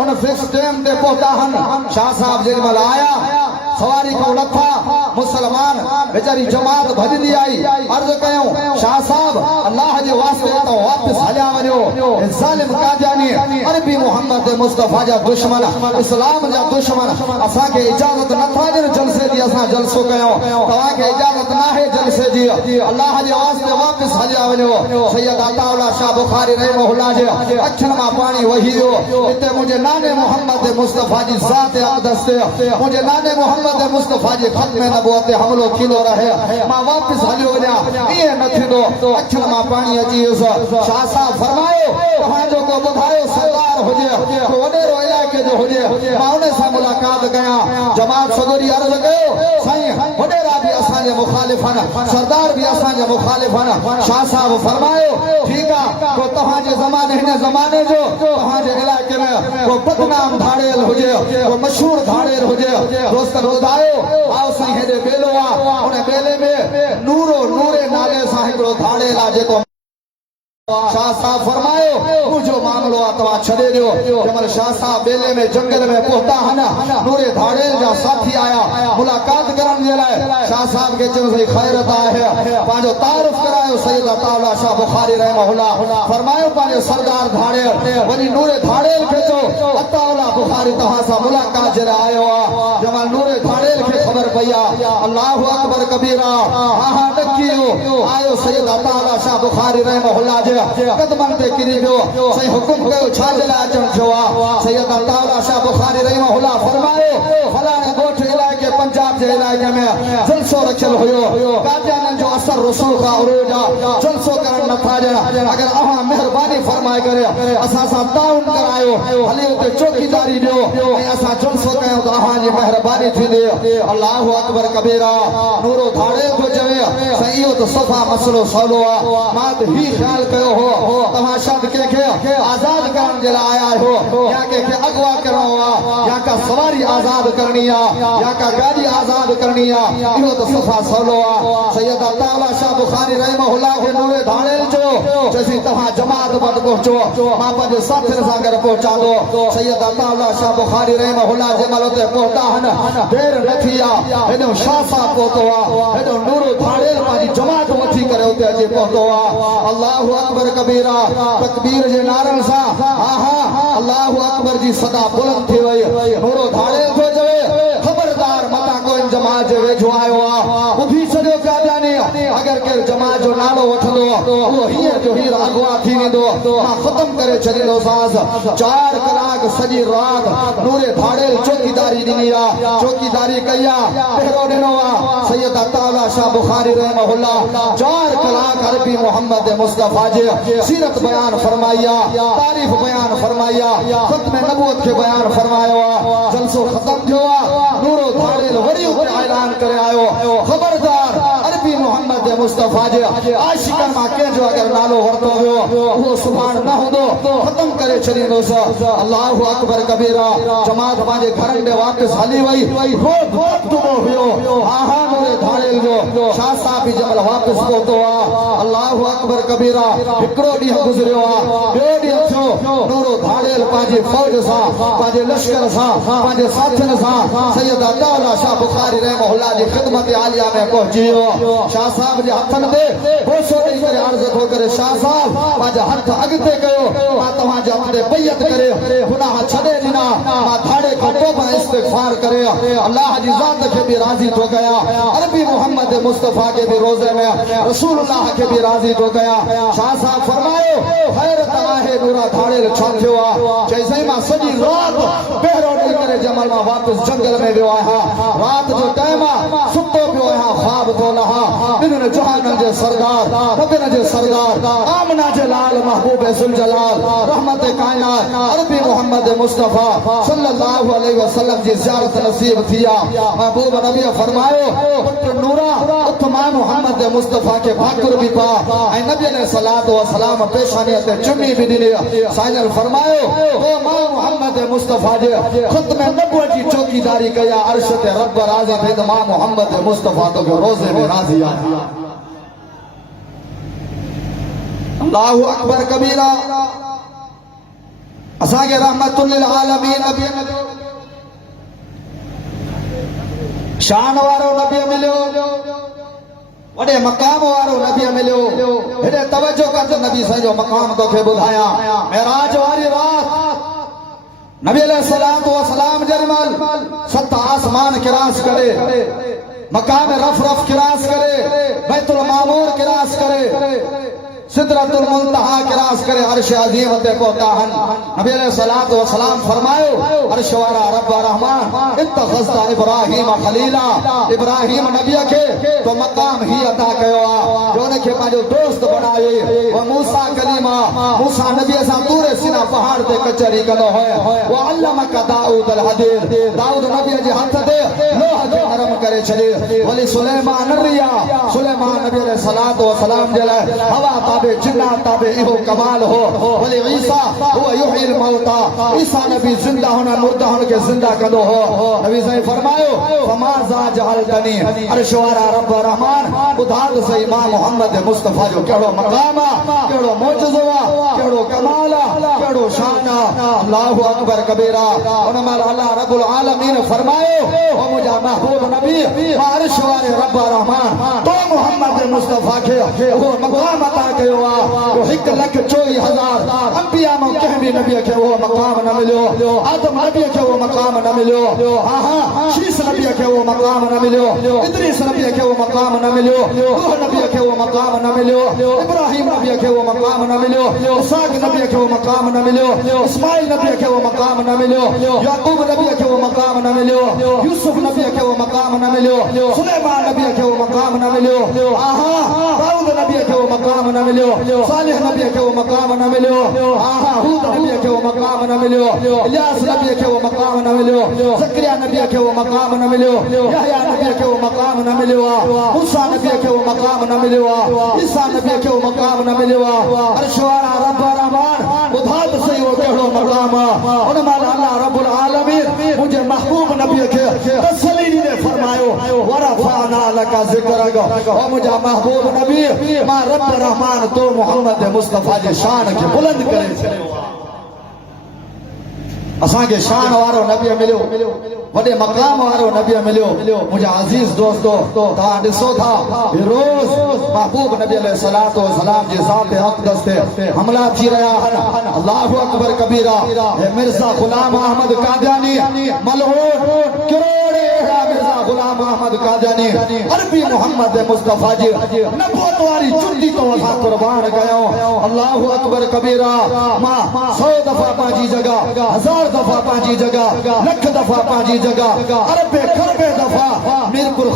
उन फिक्स टाइम ते पहुंचा हन शाह साहब जेमल आया सवारी को लथा मुसलमान बेचारी जमात भजदी आई अर्ज कयो शाह साहब अल्लाह जे वास्ते तो वापस हल्या वनो जालिम कादियानी अरबी मोहम्मद मुस्तफा जा दुश्मन इस्लाम जा दुश्मन असा के इजाजत न था जे जलसे दी असा जलसो कयो तवा के इजाजत ना है जलसे दी अल्लाह जे वास्ते वापस हल्या वनो सैयद अताउल्लाह शाह बुखारी रहमहुल्लाह जे अखन मा पानी वहियो इते मुझे नाने मोहम्मद मुस्तफा जी जात अक़दस ते मुझे नाने मोहम्मद मुस्तफा जी खत्म नबुवत हमलो थींदो रहे मां वापस हलियो वञा ये न थींदो अखियुनि मां पाणी अची वियुसि शाह साहब फरमायो तव्हांजो को ॿुधायो सरदार हुजे को वॾेरो इलाइक़े जो हुजे मां उन सां मुलाक़ात कयां जमात सगोरी अर्ज़ कयो साईं वॾेरा बि असांजे मुखालिफ़ आहिनि सरदार बि असांजे मुखालिफ़ आहिनि शाह साहब फरमायो ठीकु आहे को तव्हांजे ज़माने हिन ज़माने जो तव्हांजे इलाइक़े में को बदनाम धाड़ेल हुजे को मशहूर धाड़ेल हुजे दोस्त ॿुधायो आओ साईं हेॾे बेलो आहे उन बेले में नूरे नाले सां हिकिड़ो धाड़ेल आहे जेको शाह साहब फरमायो मुझो मामलो तवा छड़े दियो जमल शाह साहब बेले में जंगल में पहुंचा हना नूरे धाड़ेल जा साथी आया मुलाकात करण जे लाए शाह साहब के चयो सही खैरत आहे पांजो तारुफ करायो सैयद अताउल्लाह शाह बुखारी रहमहुल्लाह फरमायो पांजो सरदार धाड़ेल वनी नूरे धाड़ेल के चयो अताउल्लाह बुखारी तहां सा मुलाकात जे लाए आयो आ जमल नूरे धाड़ेल के खबर पया अल्लाहु अकबर कबीरा हां डकियो आयो सैयद अताउल्लाह शाह बुखारी रहमहुल्लाह कदमन ते किरी वियो सही हुकुम कयो छा जे लाइ अचण थियो आहे सैयद अताउल्लाह शाह बुखारी रहमहुल्लाह फरमायो फलाणे गोठ इलाइक़े पंजाब जे इलाइक़े में जलसो रखियल हुयो कादियाननि जो असर रसूल का उरूज आहे जलसो करण नथा ॾियण अगर अहां मेहरबानी फरमाए करे असां सां ताउन करायो हली उते चौकीदारी ॾियो ऐं असां जलसो कयूं त अहां जी मेहरबानी थींदी अल्लाहु अकबर कबीरा नूरो धाड़े थो चवे साईं इहो त सफ़ा मसलो सवलो आहे मां त ही ख़्याल कयो हो तव्हां शायद कंहिंखे आज़ाद करण जे लाइ आया हो या कंहिंखे अगवा करणो आहे या का सवारी आज़ाद करणी आहे या का गाड़ी आज़ाद करणी आहे इहो त सफ़ा सवलो आहे सैयद अताउल्लाह शाह बुखारी रहमहुल्लाह खे नूरे धाड़ेल चयो चयसि तव्हां जमात वटि पहुचो मां पंहिंजे साथियुनि सां गॾु पहुचांदो सैयद अताउल्लाह शाह बुखारी रहमहुल्लाह जंहिंमहिल उते पहुता आहिनि देरि न थी आहे हेॾो शाह साहब पहुतो आहे हेॾो नूरो धाड़ेल पंहिंजी जमात वठी करे उते अची पहुतो आहे अल्लाहु अकबर कबीरा तकबीर जे नारनि सां हा हा अल्लाहु अकबर जी सदा बुलंद थी वई नूरो धाड़ेल थो चवे खबरदार मता कोई जमात जे वेझो आयो आहे ॿुधी छॾियो कादियानी अगर के जमात जो नालो वठंदो वो हीअं जो हीअं अगवा थी वेंदो मां ख़त्म करे छॾींदो सांस 4 कलाक सॼी रात नूरे धाड़ेल चौकीदारी ॾिनी आहे चौकीदारी कई आहे पहिरों ॾिनो आहे सैयद अताउल्लाह शाह बुखारी रहमहुल्लाह 4 कलाक अरबी मोहम्मद मुस्तफा जे सीरत बयान फरमाई आहे तारीफ़ बयान फरमाई आहे ख़त्म नबूवत के बयान फरमायो आहे जलसो ख़त्म थियो आहे नूरो धाड़ेल वरी ऐलान करे आयो खबरदार अरबी मोहम्मद मुस्तफा जे आशिकन मां कंहिंजो अगर नालो वरतो वियो उहो सुभाण न हूंदो ख़त्म करे छॾींदुसि अल्लाहु अकबर कबीरा जमात पंहिंजे घरनि ॾे वापसि हली वई हुयो हा नूरे धाड़ेल जो शाह साहब बि जमल वापसि पहुतो आहे अल्लाहु अकबर कबीरा हिकिड़ो ॾींहुं गुज़रियो आहे ॿियो ॾींहुं थियो नूरो धाड़ेल पंहिंजी फौज सां पंहिंजे लश्कर सां पंहिंजे साथियुनि सां सैयद अताउल्लाह शाह बुखारी रहमहुल्लाह जी ख़िदमत आलिया में पहुची वियो शाह साहब जे हथनि ते बोसो ॾेई करे अर्ज़ थो करे शाह साहब पंहिंजा हथ अॻिते कयो मां तव्हांजे हथ ते बैयत करे गुनाह छॾे ॾिना मां धाड़े खां तौबा इस्तिग़फार करे अल्लाह जी ज़ात खे बि राज़ी थो कयां अरबी मोहम्मद मुस्तफा के भी रोज़े में रसूलुल्लाह के भी राज़ी थो कयां शाह साहब फरमायो हैरत आहे नूरा धाड़ेल छा थियो आहे चई साईं मां सॼी रात पहिरों ॾेई करे जमल मां वापसि जंगल में वियो आहियां रात जो टाइम आहे सुतो पियो आहियां ख्वाब थो लहां ॿिन्हिनि जहाननि जे सरदार नबियुनि जे सरदार आमना जे लाल महबूब ज़ुल जलाल रहमत कायनात अरबी मोहम्मद मुस्तफा सल्लल्लाहु अलैहि वसल्लम जी ज़ियारत नसीब थी आहे महबूब नबी फरमायो पुट नूरा उथमा मोहम्मद मुस्तफा के भाकुर भी पा ऐं नबी ने सलात व सलाम पेशानी ते चुमी भी ॾिनी साईं फरमायो ओ मां मोहम्मद मुस्तफा जे ख़ुद में नबूवत जी चौकीदारी कया अर्श ते रब राज़ी थे त मां मोहम्मद मुस्तफा तो रोज़े में राज़ी आहियां अल्लाहु अकबर कबीरा असांखे रहमतुल लिल आलमीन नबी शान वारो नबी मिलियो वॾे मक़ाम वारो नबी मिलियो हेॾे तवजो कर त नबी साईं जो मक़ाम तोखे ॿुधायां मेराज वारी रात नबी अलैहिस्सलातु व सलाम जरमल 7 आसमान किरास करे मकाम रफ किरास करे बैतुल मामूर किरास करे सिदरतुल मुंतहा किरास करे अर्श अज़ीम ते पहुता हन नबी अलैहिस्सलातु व सलाम फरमायो अर्श वारा रब रहमान इत्तखज़ता इब्राहीम खलीला इब्राहीम नबी के तो मकाम ही अता कयो आ जो ने के पाजो दोस्त बनाए व मूसा कलीमा मूसा नबी सा तूरे सिना पहाड़ ते कचहरी कनो है वो अल्लामा का दाऊद अल हदीद दाऊद नबी जे हाथ ते लोह के हरम करे छले वली सुलेमान रिया सुलेमान नबी अलैहिस्सलातु व सलाम जला हवा ताबे जिन्नात ताबे इहो कमाल हो वली ईसा हुआ युहिल मौता ईसा नबी जिंदा होना मुर्दा होने के जिंदा कदो हो नबी साईं फरमायो फमाजा जहलतनी अर्श वारा रब रहमान बुधाद से इमाम मोहम्मद मुस्तफा जो केड़ो मकाम केड़ो मौजज़ो केड़ो कमाल केड़ो शान अल्लाहु अकबर कबीरा उनमल अल्लाह रब्बुल आलमीन फरमायो ओ मुजा महबूब नबी अर्श वारे रब रहमान तो मोहम्मद मुस्तफा के वो मकाम अता कयो आ वो 1,24,000 अंबिया में कहीं भी नबी के वो मकाम न मिलो आदम नबी के वो मकाम न मिलो हां शीश नबी के वो मकाम न मिलो इदरीस नबी के वो मकाम न मिलो नूह नबी के वो मकाम न मिलो इब्राहिम नबी के वो मकाम न मिलो इसहाक नबी के वो मकाम न मिलो इस्माइल नबी के वो मकाम न मिलो याकूब नबी के वो मकाम न मिलो यूसुफ नबी के वो मकाम न मिलो सुलेमान नबी के वो मकाम न मिलो दाऊद नबी के वो मकाम न मिलो सालिह नबी के वो मकाम न मिलो हूद नबी के वो मकाम न मिलो इलियास नबी के वो मकाम न मिलो ज़करिया नबी के वो मकाम न मिलो यहया नबी के वो मकाम न मिलो मूसा नबी के वो मकाम न मिलो ईसा नबी के वो मकाम न मिलो अर्श वारा रब रहमान बुधात से वो केड़ो मकाम उन माल अल्लाह रब्बुल आलमीन मुझे महबूब नबी के तसल्ली ने फरमायो वरफाना लका ज़िक्रक ओ मुझे महबूब नबी मां रब रहमान तो मोहम्मद मुस्तफा जे शान के बुलंद करे छड़ियो असा के शान वारो नबी मिलो वडे मकाम वारो नबी मिलो मुझे अजीज दोस्तों ता दिसो था रोज महबूब नबी अलैहिस्सलातु व सलाम जे साथ अक़दस ते हमला थी रहा है अल्लाहु अकबर कबीरा मिर्जा गुलाम अहमद कादियानी मलहून करोड़े है मिर्जा गुलाम अहमद कादियानी अरबी मोहम्मद मुस्तफा जी नबूवत वाली चुंडी तो असा कुर्बान कयो अल्लाहु अकबर कबीरा मां 100 दफा पांची जगह 1000 दफा पांची जगह लख दफा पांची जगह अरबे खरबे दफा मीरपुर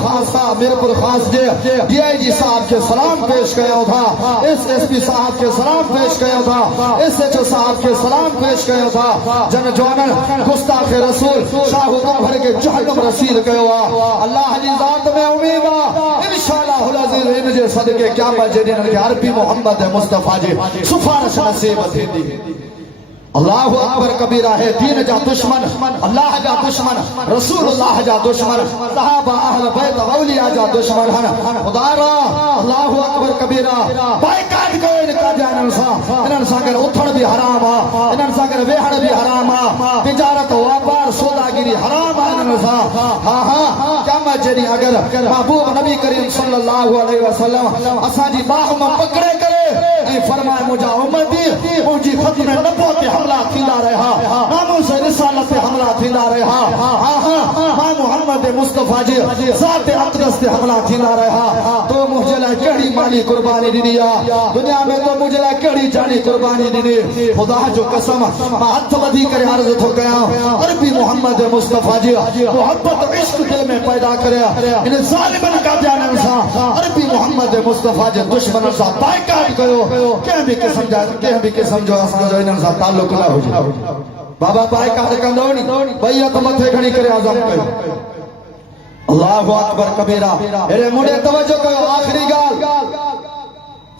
खास जे डीआईजी साहब के सलाम पेश कयो था एसएसपी साहब के सलाम पेश कयो था एसएचओ साहब के सलाम पेश कयो था जन जवान गुस्ताख रसूल शाह उमर के जहन्नम रसीद कयो अल्लाह जी जात में उम्मीद इंशाअल्लाह अज़ीज इन जे सदके क़यामत जे दिन के अरबी मोहम्मद मुस्तफा जी सिफारिश नसीब थींदी अल्लाह अकबर कबीरा है दीन जा दुश्मन अल्लाह जा दुश्मन रसूलुल्लाह जा दुश्मन सहाबा अहले बैत औलिया जा दुश्मन हन खुदारा अल्लाह अकबर कबीरा बाइकाट कयो इन कादियानन सा कर उठण भी हराम आ इनन सा कर वेहण भी हराम आ तिजारत व्यापार सौदागिरी हराम आ इनन सा हां हां क़यामत जड़ी अगर महबूब नबी करीम सल्लल्लाहु अलैहि वसल्लम असा जी बाह में पकड़े करे ए फरमाए मुजा उम्मती मुजी खत्म नबूवत हमला थींदा रहा नामूस रिसालत पे हमला थींदा रहा हां हां मां मोहम्मद मुस्तफा जी जात अक़दस ते हमला थींदा रहा तो मुझे ला केड़ी माली कुर्बानी दी दुनिया में तो मुझे ला केड़ी जानी कुर्बानी दी खुदा जो कसम मां हथ वधी करे अर्ज तो कया अरबी मोहम्मद मुस्तफा जी मोहब्बत इश्क दिल में पैदा करे इन जालिमन का ध्यान सा अरबी मोहम्मद मुस्तफा जी दुश्मन सा बाइकाट कयो के भी के समझो असा जो इन सा ताल्लुक ना हो जाए बाबा बाइकाट कंदो नी बैयत मथे खणी करे आज़म कयो अल्लाहु अकबर कबीरा अरे मुंडे तवज्जो कयो आखिरी गाल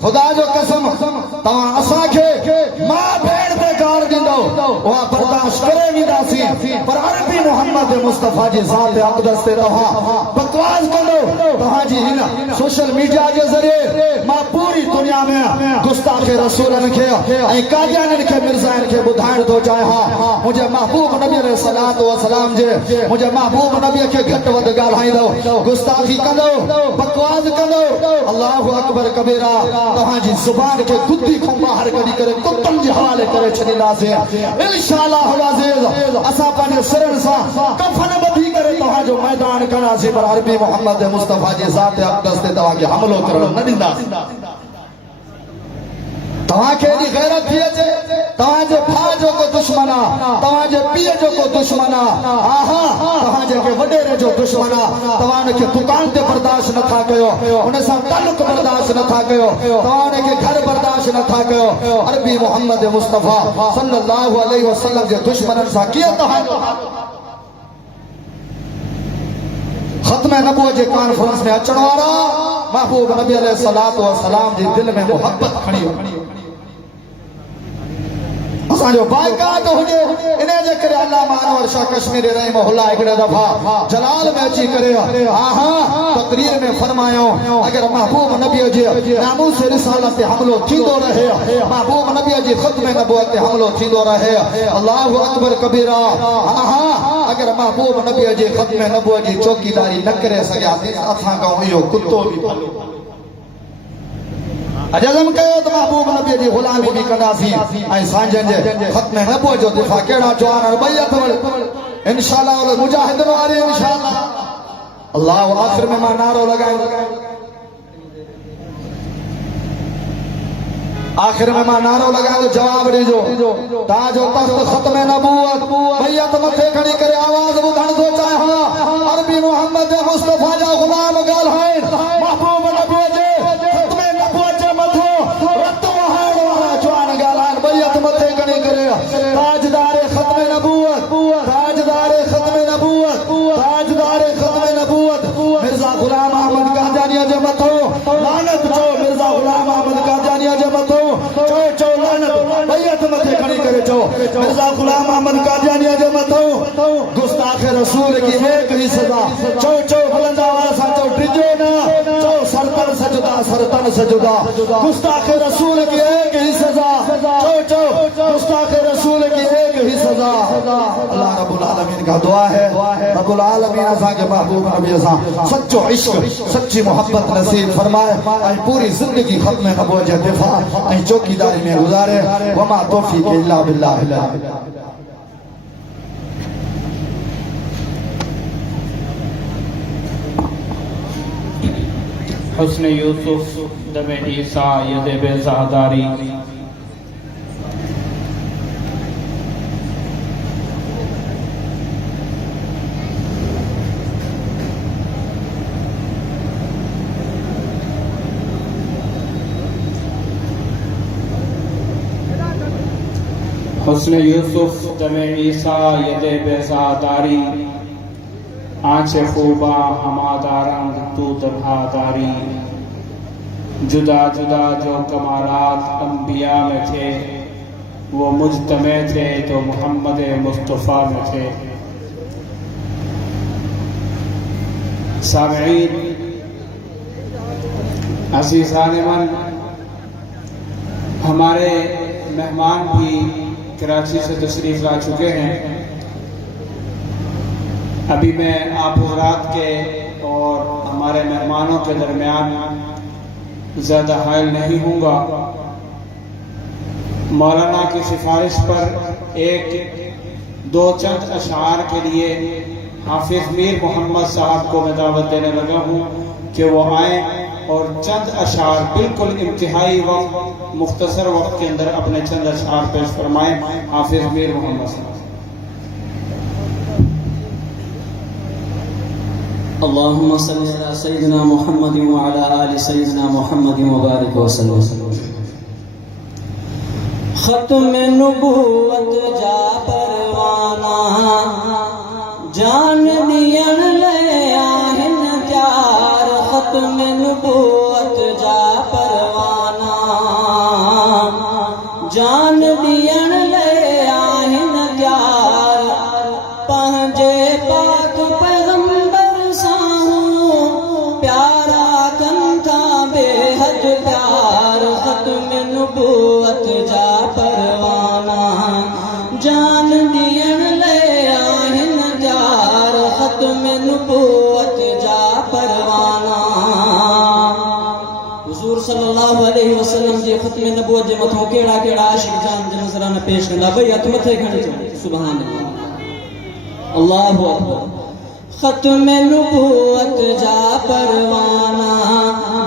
खुदा जो कसम तवा असा के मां भेड़ ते गाल दिंदो वा बर्दाश्त करे वींदासी पर अरबी मोहम्मद मुस्तफा जी जात अक़दस ते तवा बकवास कंदो तवा जी हिन सोशल मीडिया के जरिए मां पूरी दुनिया में गुस्ताख रसूलन के ए कादियानन के मिर्जान के बुधाइण तो चाहे हां मुझे महबूब नबी अलैहि सलातो व सलाम जे मुझे महबूब नबी के घट वध गालाइंदो गुस्ताखी कंदो बकवास कंदो अल्लाहु अकबर कबीरा तहां जी जुबान के गुद्दी को बाहर कढी करे कुतम जे हवाले करे छडींदासे इंशाअल्लाह अज़ीज असा पाने सरन सा कफन बधी करे तहां जो मैदान कनासे पर अरबी मोहम्मद मुस्तफा जी जात अक़दस ते तहां के हमलो करण न दिंदा तव्हां खे एॾी गैरत थी अचे तव्हां जे भाउ जो को दुश्मन आहे तव्हां जे पीउ जो को दुश्मन आहे हा हा तव्हां जेके वॾेरे जो दुश्मन आहे तव्हां उन खे दुकान ते बर्दाश्त नथा कयो उन सां तालुक बर्दाश्त नथा कयो तव्हां उन खे घर बर्दाश्त नथा कयो अरबी मोहम्मद मुस्तफा सल्लल्लाहु अलैहि वसल्लम जे दुश्मननि सां कीअं तव्हां खत्म नबूवत जे कॉन्फ्रेंस में अचण वारा महबूब नबी अलैहि सलातो व सलाम जी दिल में मोहब्बत खणी असा जो बाइकाट हुजे इन जे करे अल्लामा अनवर शाह कश्मीरी रहमहुल्लाह हिकड़े दफा जलाल में अची करे हां हां तकरीर में फरमायो अगर महबूब नबी जे नामूस रिसालत पे हमलो थींदो रहे महबूब नबी जे खत्म नबूवत पे हमलो थींदो रहे अल्लाहु अकबर कबीरा हां हां अगर महबूब नबी जे खत्म नबूवत जी चौकीदारी न करे सघिया असां का इहो कुत्तो भी भलो अजम कयो तो महबूब नबी जी गुलामी भी कंदासी ऐं सांझन जे खत्म नबूवत जो दिफा केड़ा जवान बैयत वल इंशाअल्लाह और मुजाहिदन वाले इंशाअल्लाह अल्लाह आखिर में मां नारो लगाए आखिर में मां नारो लगाए तो जवाब दीजो ताजो तख्त खत्म नबूवत बैयत मथे खड़ी करे आवाज बुधण तो चाहे हां अरबी मोहम्मद मुस्तफा जा गुलाम गाल है महबूब नबी जे खत्म नबूवत जे मथो रत वहाण वाला जवान गालान बैयत मथे खड़ी करे ताजदार खत्म नबूवत ताजदार खत्म नबूवत ताजदार खत्म नबूवत मिर्जा गुलाम अहमद कादियानी जे मथो लानत जो मिर्जा गुलाम अहमद कादियानी जे मथो चो लानत बैयत मथे खड़ी करे चो मिर्जा गुलाम अहमद कादियानी जे मथो गुस्ताख रसूल की एक ही सजा चो बुलंदा वाला सा चो डिजो ना चो सरतन सजुदा गुस्ताख रसूल की एक ही सजा चो गुस्ताख रसूल की एक ही सजा अल्लाह रब्बुल आलमीन का दुआ है रब्बुल आलमीन असा के महबूब नबी असा सच्चो इश्क सच्ची मोहब्बत नसीब फरमाए ऐं पूरी जिंदगी खत्म नबूवत जे दिफा ऐं चौकीदारी में गुजारे वमा तौफीक इल्ला बिल्लाह हुस्न यूसुफ दमे ईसा यद बेज़ादारी। हुस्न यूसुफ दमे ईसा यदे बेज़ादारी। आँचे खूबा हमादारंग तू तन्हादारी। जुदा जुदा जो कमालात अंबिया में थे वो मुजतमे थे तो मोहम्मद मुस्तफ़ा में थे। सामईन अज़ीज़ान मन, हमारे मेहमान भी कराची से तशरीफ़ ला चुके हैं। अभी मैं आप हज़रात के और हमारे मेहमानों के दरमियान ज़्यादा हायल नहीं हूँगा। मौलाना की सिफारिश पर एक दो चंद अशार के लिए हाफिज़ मीर मोहम्मद साहब को मैं दावत देने लगा हूँ कि वो आए और चंद अशार बिल्कुल इंतहाई वक्त मुख्तसर वक्त के अंदर अपने चंद अशार पेश फरमाएं। हाफिज़ मीर मोहम्मद साहब। अल्लाहुम्मा सल्ली अला सय्यिदिना मुहम्मद व अला आलि सय्यिदिना मुहम्मद व बारिक व सल्लम। खत्म नबूवत जा परवाना, जान दियन ले आहिन त्यार। खत्म नबूवत जा परवाना, जान दियन ले आहिन त्यार। पंहिंजे पाक पैगंबर सां प्यारा कन था बेहद प्यार। खत्म नबूवत जा परवाना, जान दियन ले आहिन त्यार। खत्म नबूवत जा परवाना। हुजूर सल्लल्लाहु अलैहि वसल्लम जी खत्म नबूवत जे मथों केड़ा केड़ा आशिक जान जे नज़राना पेश कंदा। भई हथ मथे खणी चो सुभान अल्लाह, अल्लाहु अकबर। खत्म नबूवत जा परवाना,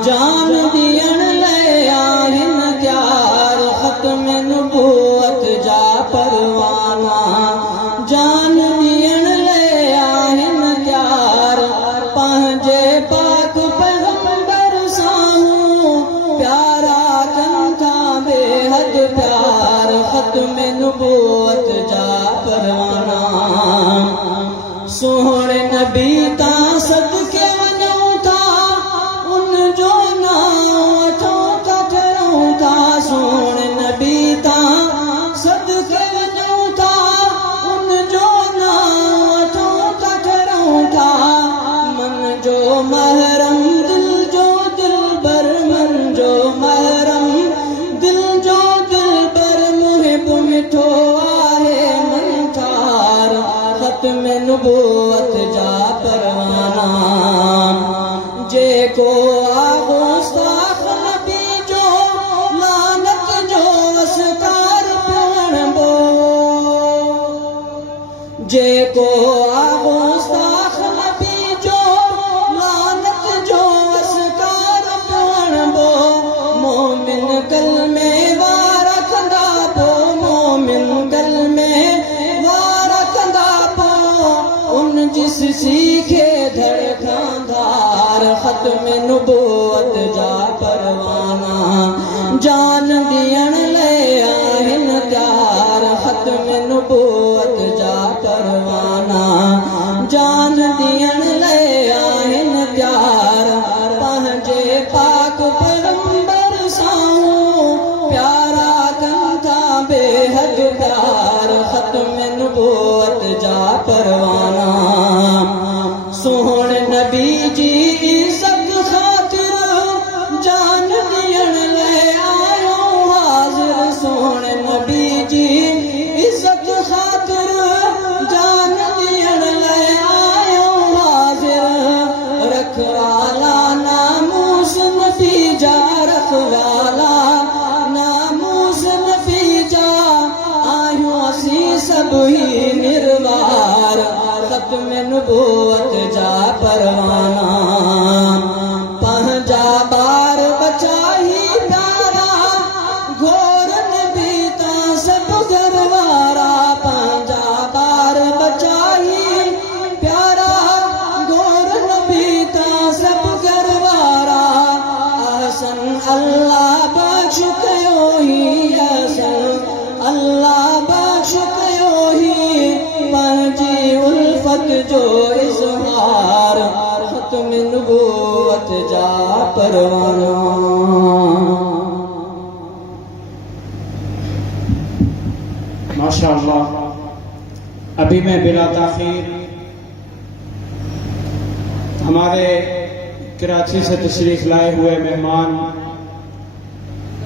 जान दियन ले आहिन त्यार। खत्म नबूवत जा परवाना, जान दियन ले आहिन त्यार। पंहिंजे पाक पैगंबर सां प्यारा कन था बेहद प्यार। खत्म नबूवत जा परवाना। सोहणे नबी ता सदके वञूं था, उन जो नाम वठूं था ठरूं था। सोहणे नबी ता सदके वञूं था, उन जो नाम वठूं था ठरूं था। मन जो महरम दिल जो दिलबर, मन जो महरम दिल जो दिलबर। मुहिब मिठो आहे मन ठार। खत्म नबूवत जा परवाना, जेको गुस्ताख नबी जो लानत जो अस्कार पिणबो। जेको गुस्ताख नबी जो लानत जो अस्कार पिणबो। मोमिन कल में वार कंदा पो, मोमिन कल में वार कंदा पो। उन जिस सीखे धड़कंदार। खत्म नबूवत जा परवाना, जान दियन ले आहिन त्यार। खत्म नबूवत जा परवाना, जान दियन ले आहिन त्यार। पंहिंजे पाक पैगंबर सां प्यारा कन था बेहद प्यार। खत्म नबूवत जा परवाना। सोहणे नबी जी इज़्ज़त खातिर जान दियन ले आयो हाज़िर। सोहणे नबी जी इज़्ज़त खातिर जान दियन ले आयो हाज़िर। रखवाला नामूस नबी जा, रखवाला नामूस नबी जा। आयूं असीं सभु ही निर्वार। खत्म नबूवत जा परवाना, पंहिंजा जा परवाना। माशाअल्लाह। अभी मैं बिला ताखीर हमारे कराची से तशरीफ लाए हुए मेहमान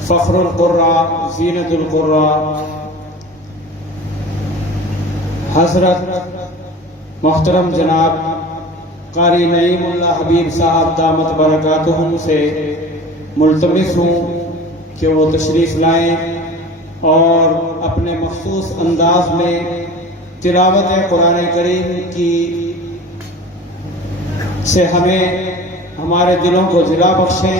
फ़ख्रुल कुर्रा, ज़ीनतुल कुर्रा, हज़रत मोहतरम जनाब कारी नईमुल्लाह हबीब साहब दामत बरकातुहुम से मुल्तमिस हूँ कि वो तशरीफ़ लाएँ और अपने मखसूस अंदाज में तिलावत कुरान करीम की से हमें हमारे दिलों को जिला बख्शें।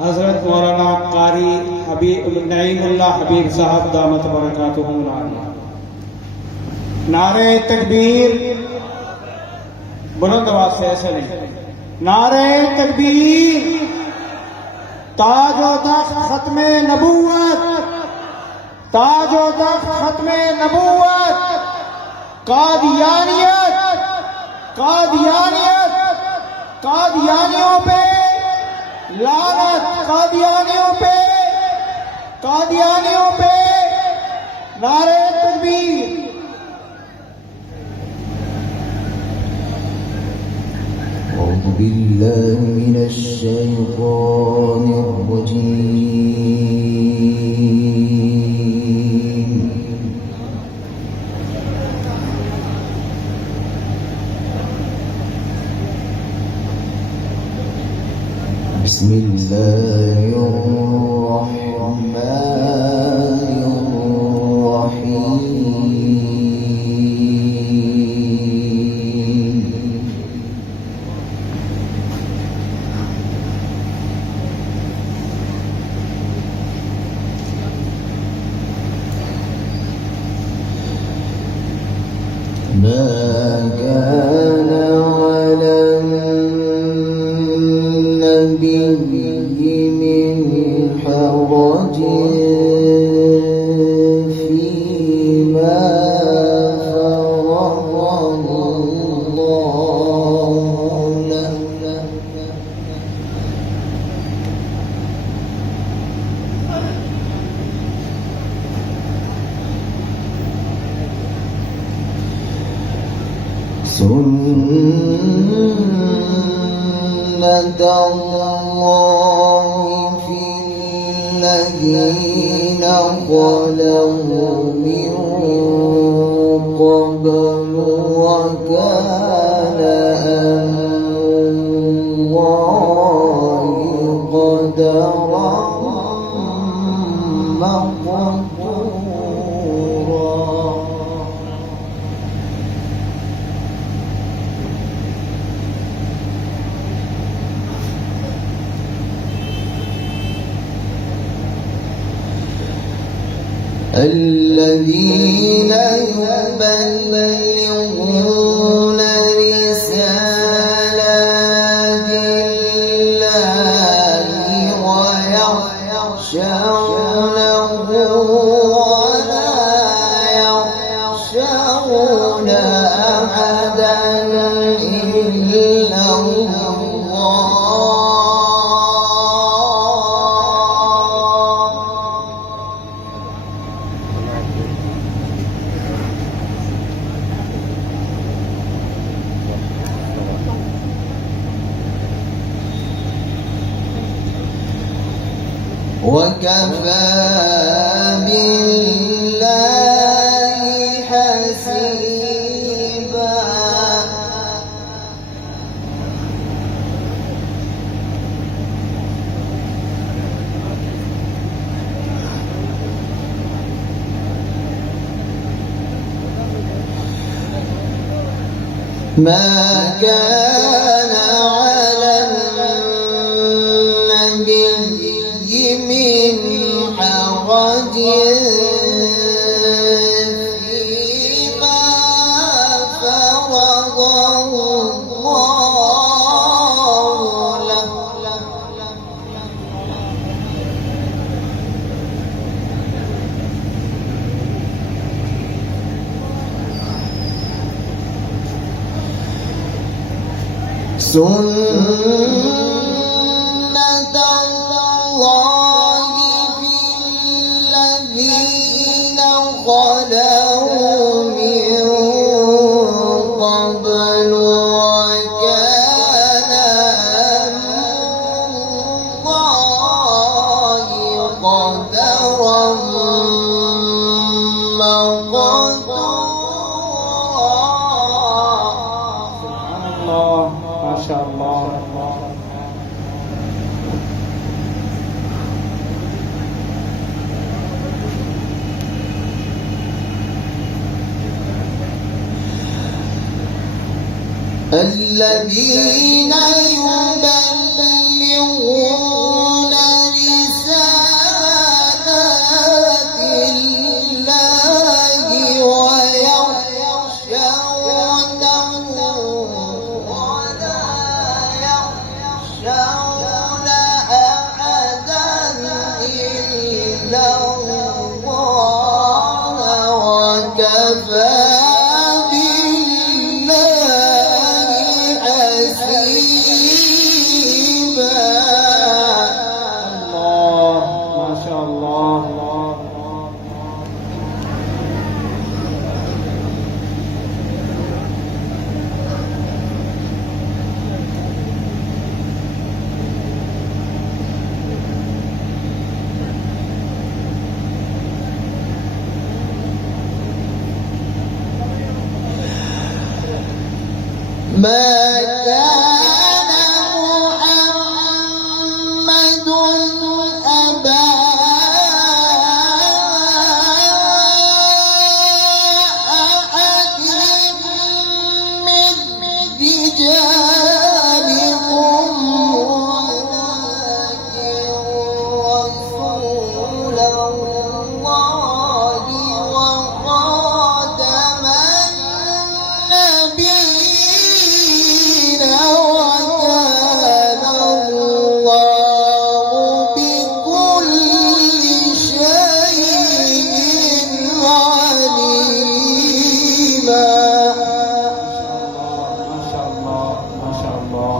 हज़रत मौलाना कारी हबीब नईमुल्लाह हबीब साहब दामत बरकातुहुम आलिया। नारे तकबीर, बुलंद आवाज से ऐसे नहीं, नारे तकबीर, ताजो तख्त खत्मे नबूवत, ताजो तख्त खत्मे नबूवत, कादियानियत, कादियानियत, कादियानियों पे लानत, कादियानियों पे, कादियानियों पे नारे तकबीर। أعوذ بالله من الشيطان الرجيم. بسم الله الرحمن الرحيم. ما كان على النبي من حرج فيما فرض الله له. سنة الله في الذين خلوا من قبل وكان أمر الله قدرا مقدورا. الذين يبلغون رسالات الله ويخشونه ولا يخشون أحدا إلا الله. وكفى بالله حسيبا. ما كان على النبي من حرج فيما فرض الله له. سنة الذين يبلغون رسالات الله ويخشونه ولا يخشون أحدا إلا الله وكفى ما كان محمد أبا أحد من رجالكم ولكن رسول الله وخاتم النبيين وكان الله بكل شيء عليما. ما شاء الله ما شاء الله.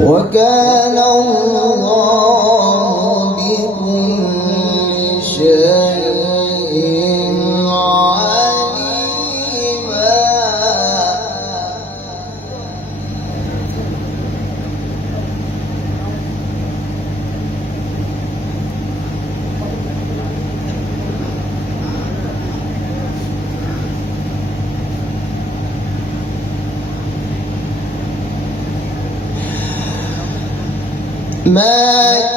وكان الله بكل شيء عليما. ما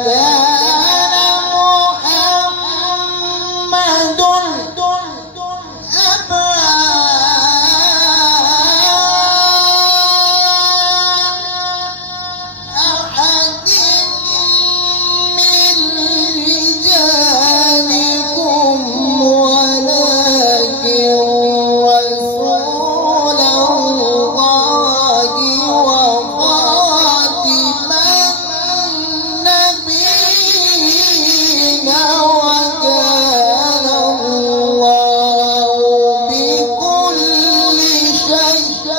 كان محمد أبا أحد من رجالكم ولكن رسول الله وخاتم النبيين وكان الله بكل شيء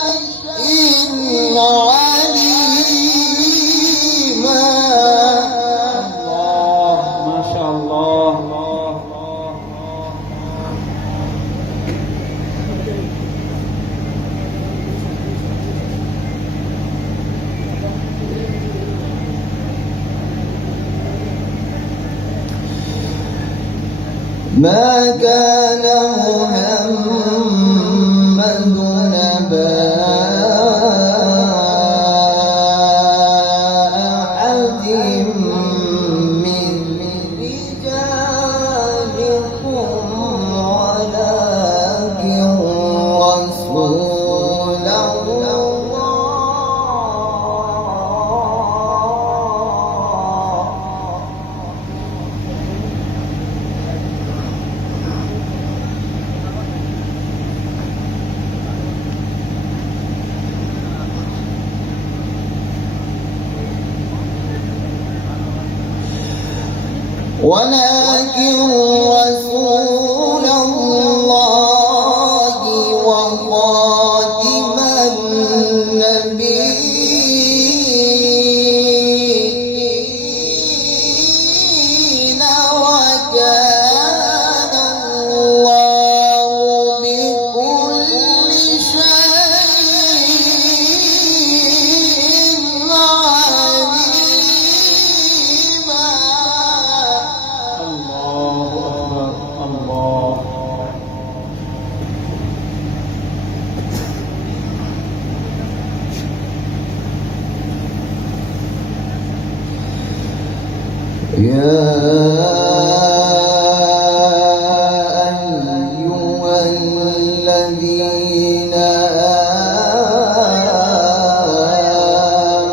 عليما. ما شاء الله. ما كان محمد أبا أحد من رجالكم ولكن رسول الله وخاتم النبيين وكان الله بكل شيء عليما. الله يا أيها الذين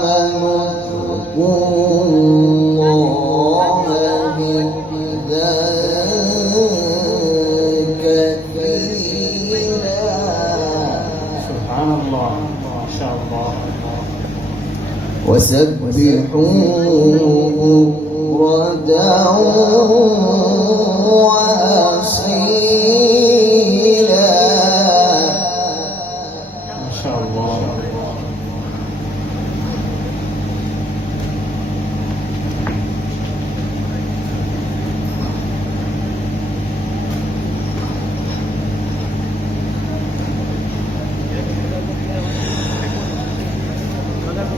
آمنوا اذكروا الله ذكرا كثيرا. سبحان الله ما شاء الله. وسبحوه بكرة وأصيلا. ما شاء الله.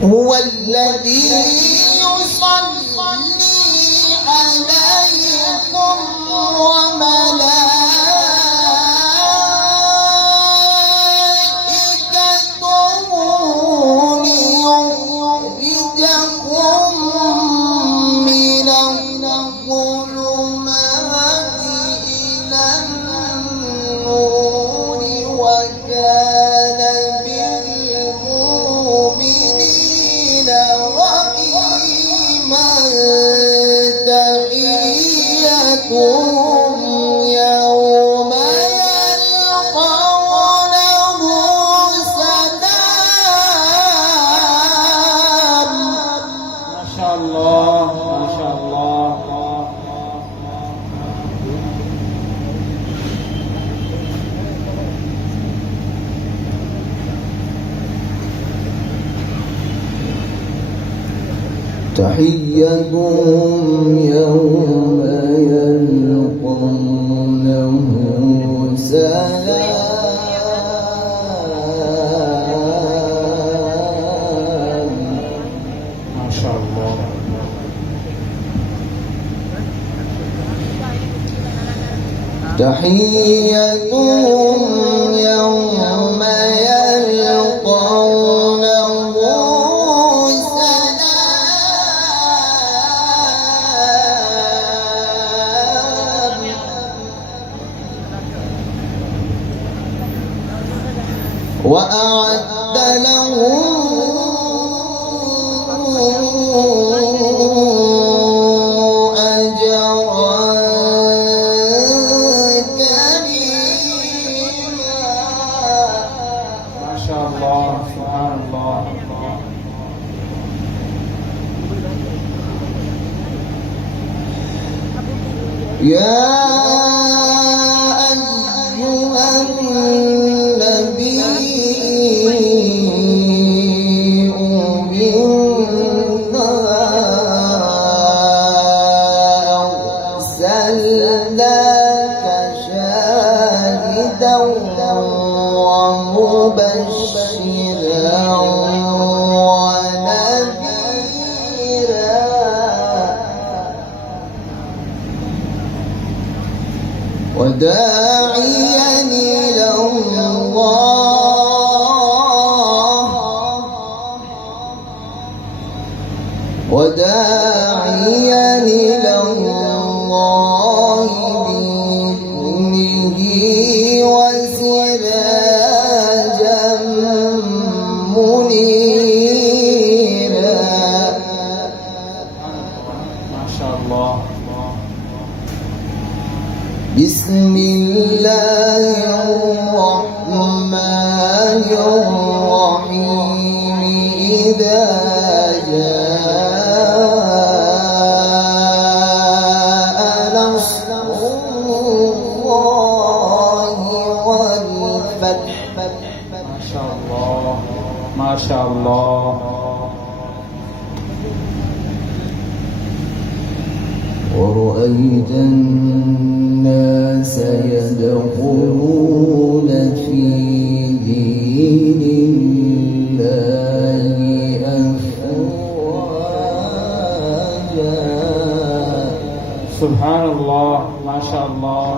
هو الذي يصلي عليكم وملائكته ليخرجكم من الظلمات إلى النور وكان بالمؤمنين رحيما. تحيتهم يوم يلقونه سلام. ما شاء الله ما شاء الله. تحيتهم يوم يلقونه سلام. ما شاء الله. تحيتهم يوم يلقونه سلام. وأعد لهم أجرا كريما. ما شاء الله. سبحان الله. يا أيها النبي إنا أرسلناك شاهدا ومبشرا ونذيرا. وداعيا إلى الله وداعيا إلى الله بإذنه وسراجا منيرا. ما شاء الله. بسم الله الرحمن الرحيم. إذا جاء نصر الله والفتح. ما شاء الله. ما شاء الله. ورأيت الناس يدخلون في دين الله أفواجا. سبحان الله. ما شاء الله.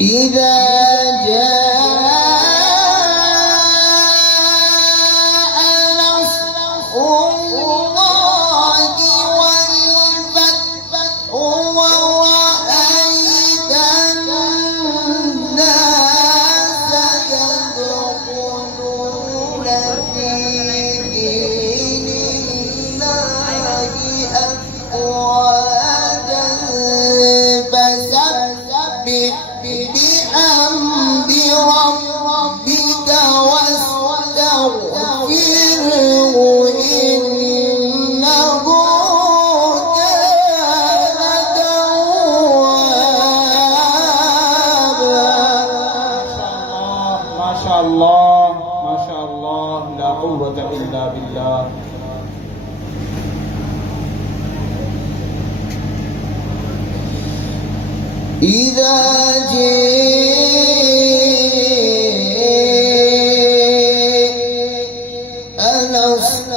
إذا جاء نصر الله والفتح ورأيت الناس يدخلون في دين الله أفواجا فسبح بحمد ربك واستغفره إنه كان توابا. ما شاء الله ما شاء الله لا قوة إلا بالله. إذا جاء نصر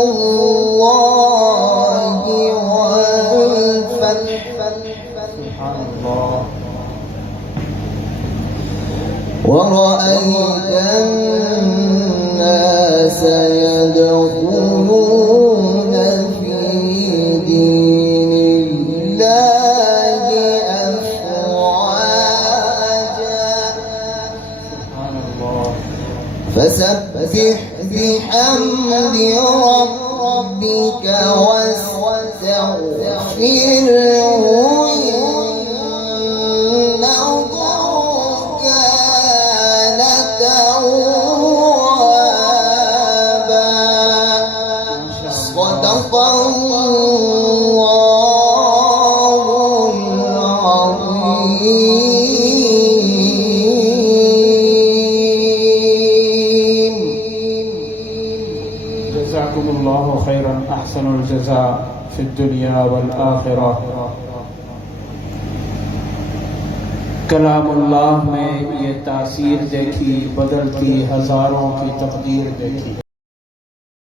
الله والفتح سبحان الله. ورأيت الناس يدخلون في دين الله أفواجا سبحان الله. فسبح بحمد ربك واستغفره إنه كان توابا. صدق الله العظيم. جزاكم الله خيرا أحسن الجزاء في الدنيا والآخرة. कलामुल्लाह में ये तासीर देखी, बदलती हजारों की तकदीर देखी।